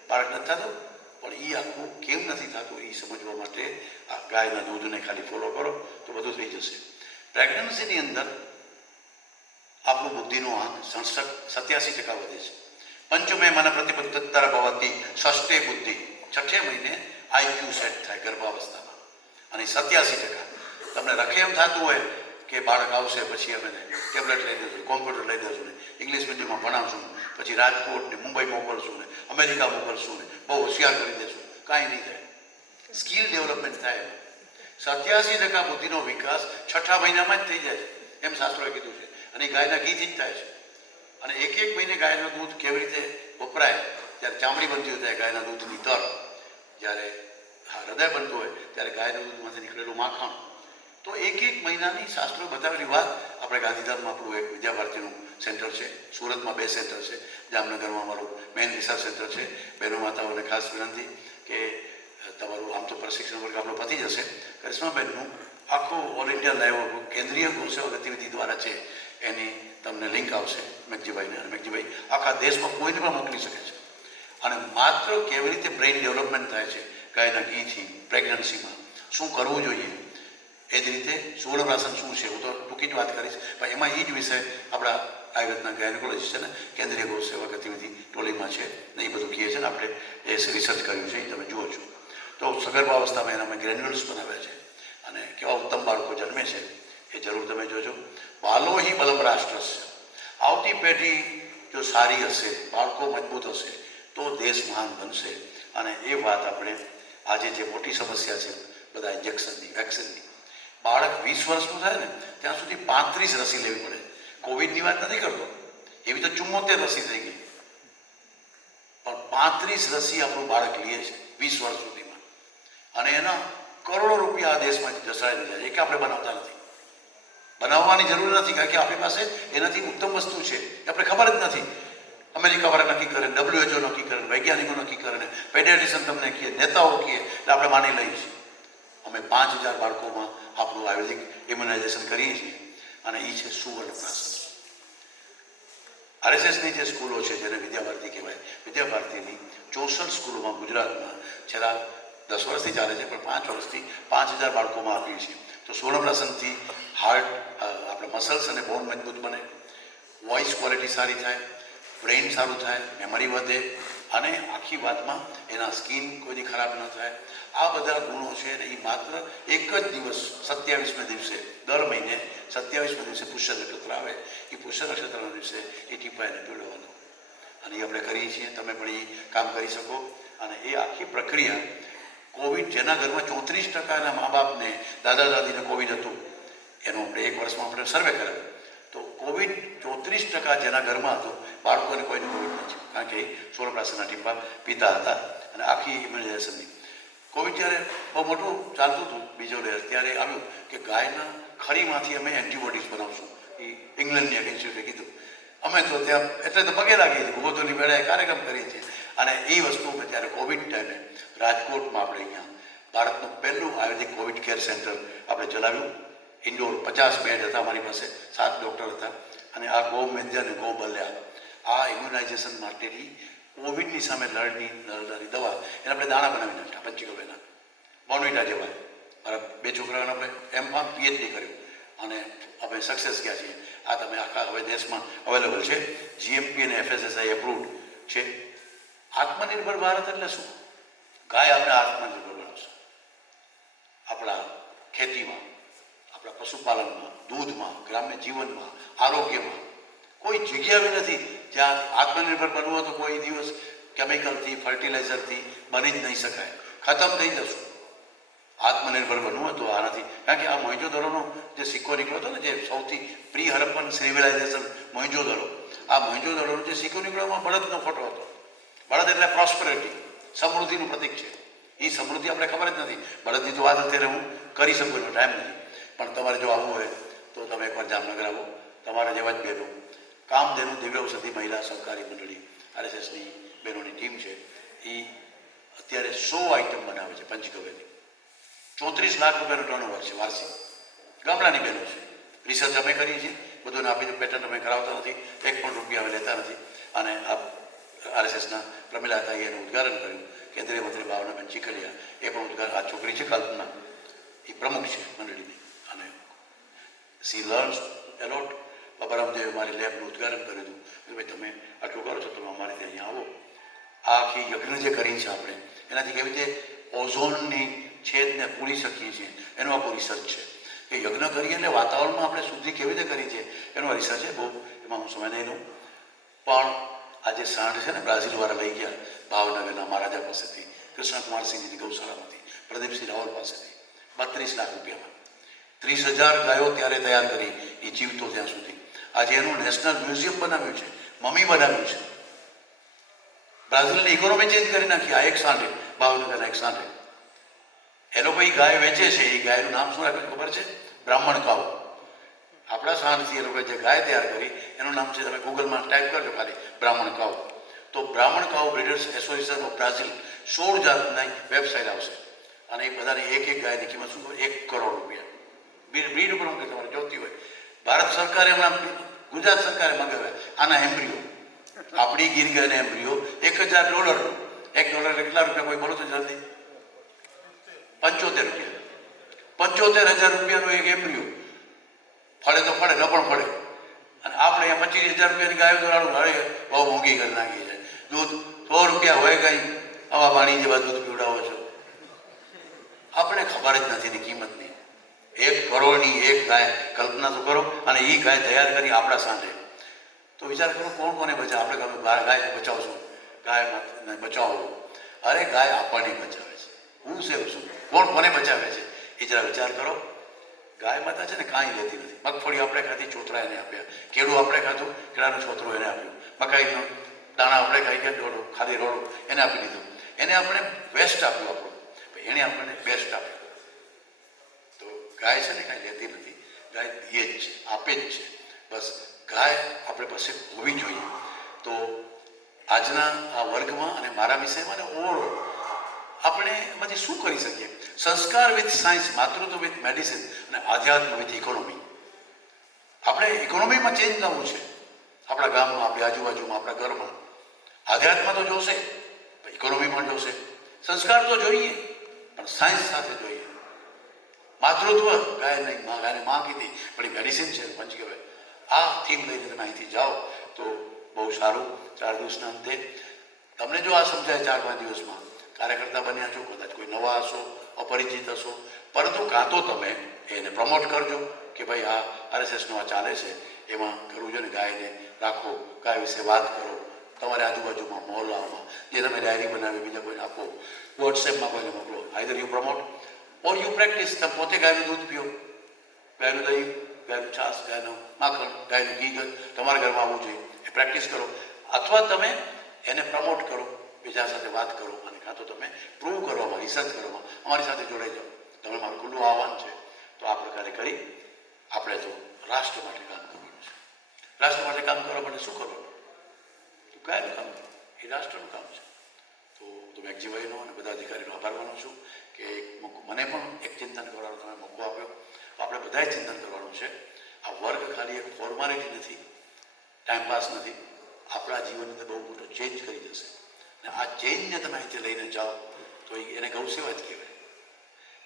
બાળક નથી થતું. પણ એ આખું કેમ નથી થતું એ સમજવા માટે આ ગાયના દૂધને ખાલી ફોલો કરો તો બધું થઈ જશે. પ્રેગ્નન્સીની અંદર આપણું બુદ્ધિનો આંક 87% વધે છે. પંચમે મન પ્રતિબદ્ધતર ભવતી ષષ્ઠે બુદ્ધિ. છઠ્ઠે મહિને આઈક્યુ સેટ થાય ગર્ભાવસ્થામાં. અને 87% તમને રખે એમ થતું હોય કે બાળક આવશે પછી અમે ટેબ્લેટ લઈ દઈશું, કોમ્પ્યુટર લઈ દઈશું ને, ઇંગ્લિશ મીડિયમમાં ભણાવશું ને, પછી રાજકોટ ને મુંબઈ મોકલશું ને, અમેરિકા મોકલશું ને, બહુ હોશિયાર કરી દઈશું. કાંઈ નહીં થાય. સ્કિલ ડેવલપમેન્ટ થાય. 87% બુદ્ધિનો વિકાસ છઠ્ઠા મહિનામાં જ થઈ જાય છે એમ શાસ્ત્રોએ કીધું છે. અને એ ગાયના ઘીથી જ થાય છે. અને એક મહિને ગાયનું દૂધ કેવી રીતે વપરાય, જ્યારે ચામડી બનતી હોય ત્યારે ગાયના દૂધની તર, જ્યારે હૃદય બનતું હોય ત્યારે ગાયના દૂધમાંથી નીકળેલું માખણ. તો એક મહિનાની શાસ્ત્રોએ બતાવેલી વાત. આપણે ગાંધીધામમાં આપણું એક વિદ્યાભારતીનું સેન્ટર છે, સુરતમાં 2 સેન્ટર છે, જામનગરમાં અમારું મેઇન રિસર્ચ સેન્ટર છે. બહેનો માતાઓને ખાસ વિનંતી કે તમારું આમ તો પ્રશિક્ષણ વર્ગ આપણો પતી જશે. કરિશ્માબેનનું આખું ઓલ ઇન્ડિયા લાઈવ કેન્દ્રીય ગૌસેવા ગતિવિધિ દ્વારા છે, એની તમને લિંક આવશે મેઘજીભાઈને. અને મેઘજીભાઈ આખા દેશમાં કોઈને પણ મોકલી શકે છે. અને માત્ર કેવી રીતે બ્રેઇન ડેવલપમેન્ટ થાય છે ગાયના ઘીથી પ્રેગ્નન્સીમાં, શું કરવું જોઈએ, એ જ રીતે સુવર્ણપ્રાશન શું છે હું તો ટૂંકી જ વાત કરીશ, પણ એમાં એ જ વિષય આપણા આયુર્વેદના ગાયનેકોલોજીસ્ટ છે ને, કેન્દ્રીય ગૌ સેવા ગતિવિધિ ટોલીમાં છે ને, એ બધું કહે છે ને, આપણે એ રિસર્ચ કર્યું છે, એ તમે જુઓ છો. તો સગર્ભાવસ્થામાં એના અમે ગ્રેન્યુલ્સ બનાવ્યા છે અને કેવા ઉત્તમ બાળકો જન્મે છે એ જરૂર તમે જોજો. બાલો હિ બલમ રાષ્ટ્રસ્ય. આવતી પેઢી જો સારી હશે, બાળકો મજબૂત હશે તો દેશ મહાન બનશે. અને એ વાત આપણે આજે જે મોટી સમસ્યા છે બધા ઇન્જેક્શનની, વેક્સિનની, બાળક 20 વર્ષનું થાય ને ત્યાં સુધી 35 રસી લેવી પડે. કોવિડની વાત નથી કરતો, એવી તો 74 રસી થઈ ગઈ, પણ 35 રસી આપણું બાળક લે છે 20 વર્ષ સુધીમાં. અને એના કરોડો રૂપિયા આ દેશમાંથી જસરાઈ જાય છે કે આપણે બનાવતા નથી. બનાવવાની જરૂર નથી, કારણ કે આપણી પાસે એનાથી ઉત્તમ વસ્તુ છે એ આપણે ખબર જ નથી. અમેરિકાવાળા નક્કી કરે, WHO નક્કી કરે, વૈજ્ઞાનિકો નક્કી કરે ને, પેડિયાટ્રિશિયન તમને કહે, નેતાઓ કહે એટલે આપણે માની લઈએ છીએ. અમે 5000 બાળકોમાં આપણું આયુર્વેદિક ઇમ્યુનાઇઝેશન કરીએ છીએ અને એ છે સુવર્ણપ્રાશન. RSSની જે સ્કૂલો છે જેને વિદ્યાભારતી કહેવાય, વિદ્યાભારતીની 64 સ્કૂલોમાં ગુજરાતમાં છેલ્લા 10 વર્ષથી ચાલે છે, પણ 5 વર્ષથી 5000 બાળકોમાં આપીએ છીએ. તો સુવર્ણપ્રાશનથી હાર્ટ, આપણે મસલ્સ અને બોન મજબૂત બને, વોઇસ ક્વોલિટી સારી થાય, બ્રેઇન સારું થાય, મેમરી વધે અને આખી વાતમાં એના સ્કિન કોઈની ખરાબ ન થાય. આ બધા ગુણો છે ને એ માત્ર એક જ દિવસ 27મે દિવસે, દર મહિને 27મે દિવસે પુષ્ય નક્ષત્ર આવે, એ પુષ્ય નક્ષત્રના દિવસે એ ટીપા એને પીવડાવવાનું. અને એ આપણે કરીએ છીએ. તમે પણ એ કામ કરી શકો. અને એ આખી પ્રક્રિયા કોવિડ, જેના ઘરમાં 34% મા બાપને, દાદા દાદીને કોવિડ હતું, એનું આપણે 1 વર્ષમાં આપણે સર્વે કરેલો. તો કોવિડ 34% જેના ઘરમાં હતું, બાળકોને કોઈને કોવિડ નથી, કારણ કે સુવર્ણપ્રાશનના ટીપા પીતા હતા. અને આખી ઇમ્યુનાઇઝેશનની કોવિડ જ્યારે બહુ મોટું ચાલતું હતું, બીજો લહેર, ત્યારે આવ્યું કે ગાયના ખરીમાંથી અમે એન્ટીબોડીઝ બનાવશું. એ ઇંગ્લેન્ડની એક ઇન્સ્ટિટ્યૂટે કીધું. અમે તો ત્યાં એટલે તો પગે લાગીએ છીએ, ભૂગોતોની વેળાએ કાર્યક્રમ કરીએ છીએ. અને એ વસ્તુ અમે ત્યારે કોવિડ ટાઈમે રાજકોટમાં આપણે અહીંયા ભારતનું પહેલું આયુર્વેદિક કોવિડ કેર સેન્ટર આપણે ચલાવ્યું. ઇન્ડોર 50 બેડ હતા અમારી પાસે, 7 ડૉક્ટર હતા, અને આ ગૌમેધ્ય અને ગૌબલ્યા આ ઇમ્યુનાઇઝેશન માટેની કોવિડની સામે લડનારી દવા એને આપણે દાણા બનાવી નાખ્યા પંચગવ્યના, બોર્નવિટા જેવા. મારા 2 છોકરાઓને આપણે એમ.ફાર્મ PhD કર્યું અને અમે સક્સેસ ગયા છીએ. આ તમે આખા હવે દેશમાં અવેલેબલ છે, GMP અને FSSAI એપ્રુવડ છે. આત્મનિર્ભર ભારત એટલે શું? ગાય આપણે આત્મનિર્ભર બનાવશે. આપણા ખેતીમાં, આપણા પશુપાલનમાં, દૂધમાં, ગ્રામ્ય જીવનમાં, આરોગ્યમાં કોઈ જગ્યા એવી નથી જ્યાં આત્મનિર્ભર બનવું હોય તો કોઈ દિવસ કેમિકલથી, ફર્ટિલાઇઝરથી બની જ નહીં શકાય, ખતમ થઈ જશું. આત્મનિર્ભર બનવું હોય તો આનાથી, કારણ કે આ મોહેંજો-દડોનો જે સિક્કો નીકળ્યો હતો ને, જે સૌથી પ્રી હરપ્પન સિવિલાઇઝેશન મોહેંજો-દડો, આ મોહેંજો-દડોનો જે સિક્કો નીકળ્યો એમાં બળદનો ફોટો હતો. બળદ એટલે પ્રોસ્પેરિટી, સમૃદ્ધિનું પ્રતીક છે. એ સમૃદ્ધિ આપણે ખબર જ નથી. બળદની તો વાત અત્યારે હું કરી શકું એનો ટાઈમ નથી, પણ તમારે જો આવવું હોય તો તમે એકવાર જામનગર આવો. તમારા જેવા જ બહેનો, કામધેનુ દિવ્ય ઔષધિ મહિલા સહકારી મંડળી RSSની બહેનોની ટીમ છે, એ અત્યારે 100 આઈટમ બનાવે છે પંચગવ્યની. 34 લાખ રૂપિયાનો ટર્નઓવર છે વાર્ષિક. ગામડાની બહેનો છે. રિસર્ચ અમે કરીએ છીએ, બધું આપી, પેટર્ન અમે કરાવતા નથી, 1 પણ રૂપિયા અમે લેતા નથી. અને આ RSSના પ્રમીલા તાઈએ એનું ઉદ્ઘાટન કર્યું. કેન્દ્રીય મંત્રી ભાવનાબેન ચીખલિયા એ પણ ઉદ્ઘાટન, આ છોકરી છે કલ્પના, એ પ્રમુખ છે મંડળીની, અને સી લર્ન્સ એલોટ. બાબારામદેવે મારી લેબનું ઉદ્ઘાટન કર્યું હતું કે ભાઈ તમે આટલું કરો છો, તમે અમારે ત્યાં અહીંયા આવો. આ આખી યજ્ઞ જે કરી છે આપણે, એનાથી કેવી રીતે ઓઝોનની છેદને પૂરી શકીએ છીએ, એનો આખો રિસર્ચ છે. એ યજ્ઞ કરીએ એટલે વાતાવરણમાં આપણે શુદ્ધિ કેવી રીતે કરી છે એનો રિસર્ચ છે. બહુ એમાં હું સમય નહીં લઉં. પણ આજે સાંઢ છે ને, બ્રાઝિલવાળા લઈ ગયા ભાવનગરના મહારાજા પાસેથી, કૃષ્ણકુમારસિંહની ગૌશાળામાંથી, પ્રદીપસિંહ રાવલ પાસેથી 32 લાખ રૂપિયામાં 30,000 ગાયો ત્યારે તૈયાર કરી, એ જીવતો ત્યાં સુધી. આજે એનું નેશનલ મ્યુઝિયમ બનાવ્યું છે, મમી બનાવ્યું છે. બ્રાઝિલની ઇકોનોમી ચેન્જ કરી નાખી આ એક સાંઢે, ભાવનગરના એક સાંઢે. એ લોકો એ ગાય વેચે છે. એ ગાયનું નામ શું રાખ્યું ખબર છે? બ્રાહ્મણ કાવ. આપણા સાંઢથી એ લોકોએ જે ગાય તૈયાર કરી એનું નામ છે, તમે ગૂગલમાં ટાઈપ કરજો ખાલી બ્રાહ્મણ કાવ, તો બ્રાહ્મણ કાવ બ્રીડર્સ એસોસિએશન ઓફ બ્રાઝિલ 16 જાતની વેબસાઇટ આવશે. અને એ બધાને એક ગાયની કિંમત શું ખબર? 1 કરોડ રૂપિયા. બ્રીડ ઉપર મૂકી તમારે જોતી હોય. ભારત સરકારે હમણાં, ગુજરાત સરકારે મંગાવ્યા આના એમ્બ્રિયો, આપણી ગીર ગાયના એમ્બ્રિયો $1,000. $1 કેટલા રૂપિયા? કોઈ બોલો તો જલ્દી. 75 રૂપિયા. 75,000 રૂપિયાનો એક એમ્બ્રિયો. ફળે તો ફળે, ન પણ ફળે. અને આપણે અહીંયા 25,000 રૂપિયાની ગાયો દોરાડું, અરે બહુ મોંઘી કરી નાખી છે. દૂધ 100 રૂપિયા હોય, કંઈ હવા પાણી જેવા દૂધ પીવડાવો છો. આપણે ખબર જ નથી એની કિંમતની. 1 કરોડની એક ગાય, કલ્પના તો કરો. અને એ ગાય તૈયાર કરી આપણા સાંજે. તો વિચાર કરો કોણ કોને બચાવે? આપણે કહ્યું ગાય બચાવશું, ગાય બચાવો. અરે ગાય આપણને બચાવે છે. હું શું કોણ કોને બચાવે છે એ જરા વિચાર કરો. ગાય માતા છે ને કાંઈ લેતી નથી. મગફળી આપણે ખાધી, ચોતરા એને આપ્યા. કેળું આપણે ખાધું, કેળાનો છોતરો એને આપ્યું. મકાઈનો દાણા આપણે ખાઈ ગયા, ડોડો ખાલી રોડો એને આપી દીધું. એને આપણે વેસ્ટ આપ્યું આપણું, એણે આપણને બેસ્ટ આપ્યું. તો ગાય છે ને કાંઈ લેતી નથી, ગાય દે જ છે, આપે જ છે. બસ ગાય આપણે પાસે હોવી જોઈએ. તો આજના આ વર્ગમાં અને મારા વિષયમાં ને ઓવરઓલ આપણે એમાંથી શું કરી શકીએ? સંસ્કાર with science, Matritva with medicine અને આધ્યાત્મ વિથ ઇકોનોમી. આપણે ઇકોનોમીમાં ચેન્જ લાવવું છે. આપણા ગામમાં, આપણી આજુબાજુમાં, આપણા ઘરમાં. આધ્યાત્મ તો જોશે, ઇકોનોમી પણ જોશે. સંસ્કાર તો જોઈએ, પણ સાયન્સ સાથે જોઈએ. માતૃત્વ, ગાય નહીં, ગાયને માં કીધી, પણ એ મેડિસિન છે, પંચગવ્ય. આ થીમ લઈને તમે અહીંથી જાઓ તો બહુ સારું. 4 દિવસના અંતે તમને જો આ સમજાય 4-5 દિવસમાં, કાર્યકર્તા બન્યા છો, કદાચ કોઈ નવા હશો, અપરિચિત હશો, પરંતુ કાં તો તમે એને પ્રમોટ કરજો કે ભાઈ આ RSSનો આ ચાલે છે, એમાં કરવું જોઈએ ને. ગાયને રાખો, ગાય વિશે વાત કરો. તમારી આજુબાજુમાં, મહોલ્લામાં જે તમે ડાયરી બનાવી બીજા કોઈને આપો, વોટ્સએપમાં કોઈને મોકલો. Either you promote or you practice. તમે પોતે ગાયનું દૂધ પીઓ, ગાયનું દહીં, ગાયનું છાશ, ગાયનું માખણ, ગાયનું ઘી તમારા ઘરમાં આવવું જોઈએ. એ પ્રેક્ટિસ કરો. અથવા તમે એને પ્રમોટ કરો, બીજા સાથે વાત કરો. અને કાં તો તમે પ્રૂવ કરવામાં, રિસર્ચ કરવામાં અમારી સાથે જોડાઈ જાઓ. તમે મારું ખુલ્લું આહવાન છે. તો આ પ્રકારે કરી આપણે તો રાષ્ટ્ર માટે કામ કરવાનું છે. રાષ્ટ્ર માટે કામ કરવા માટે શું કરવાનું? ગાયનું કામ કરો, એ રાષ્ટ્રનું કામ છે. તો મેઘજીભાઈનો અને બધા અધિકારીનો આભાર માનું છું કે મને પણ એક ચિંતન કરવાનો તમે મોકો આપ્યો. તો આપણે બધાએ ચિંતન કરવાનું છે. આ વર્ગ ખાલી એક ફોર્માલિટી નથી, ટાઈમપાસ નથી, આપણા જીવનની અંદર બહુ મોટો ચેન્જ કરી જશે. અને આ ચેન્જને તમે અહીંથી લઈને જાઓ તો એને ગૌસેવા જ કહેવાય.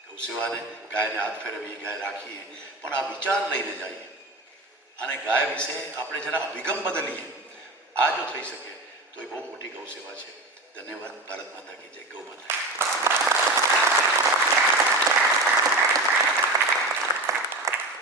ગૌસેવાને ગાયને હાથ ફેરવીએ, ગાય રાખીએ, પણ આ વિચાર લઈને જઈએ અને ગાય વિશે આપણે જરા અભિગમ બદલીએ. આ જો થઈ શકે તો એ બહુ મોટી ગૌસેવા છે.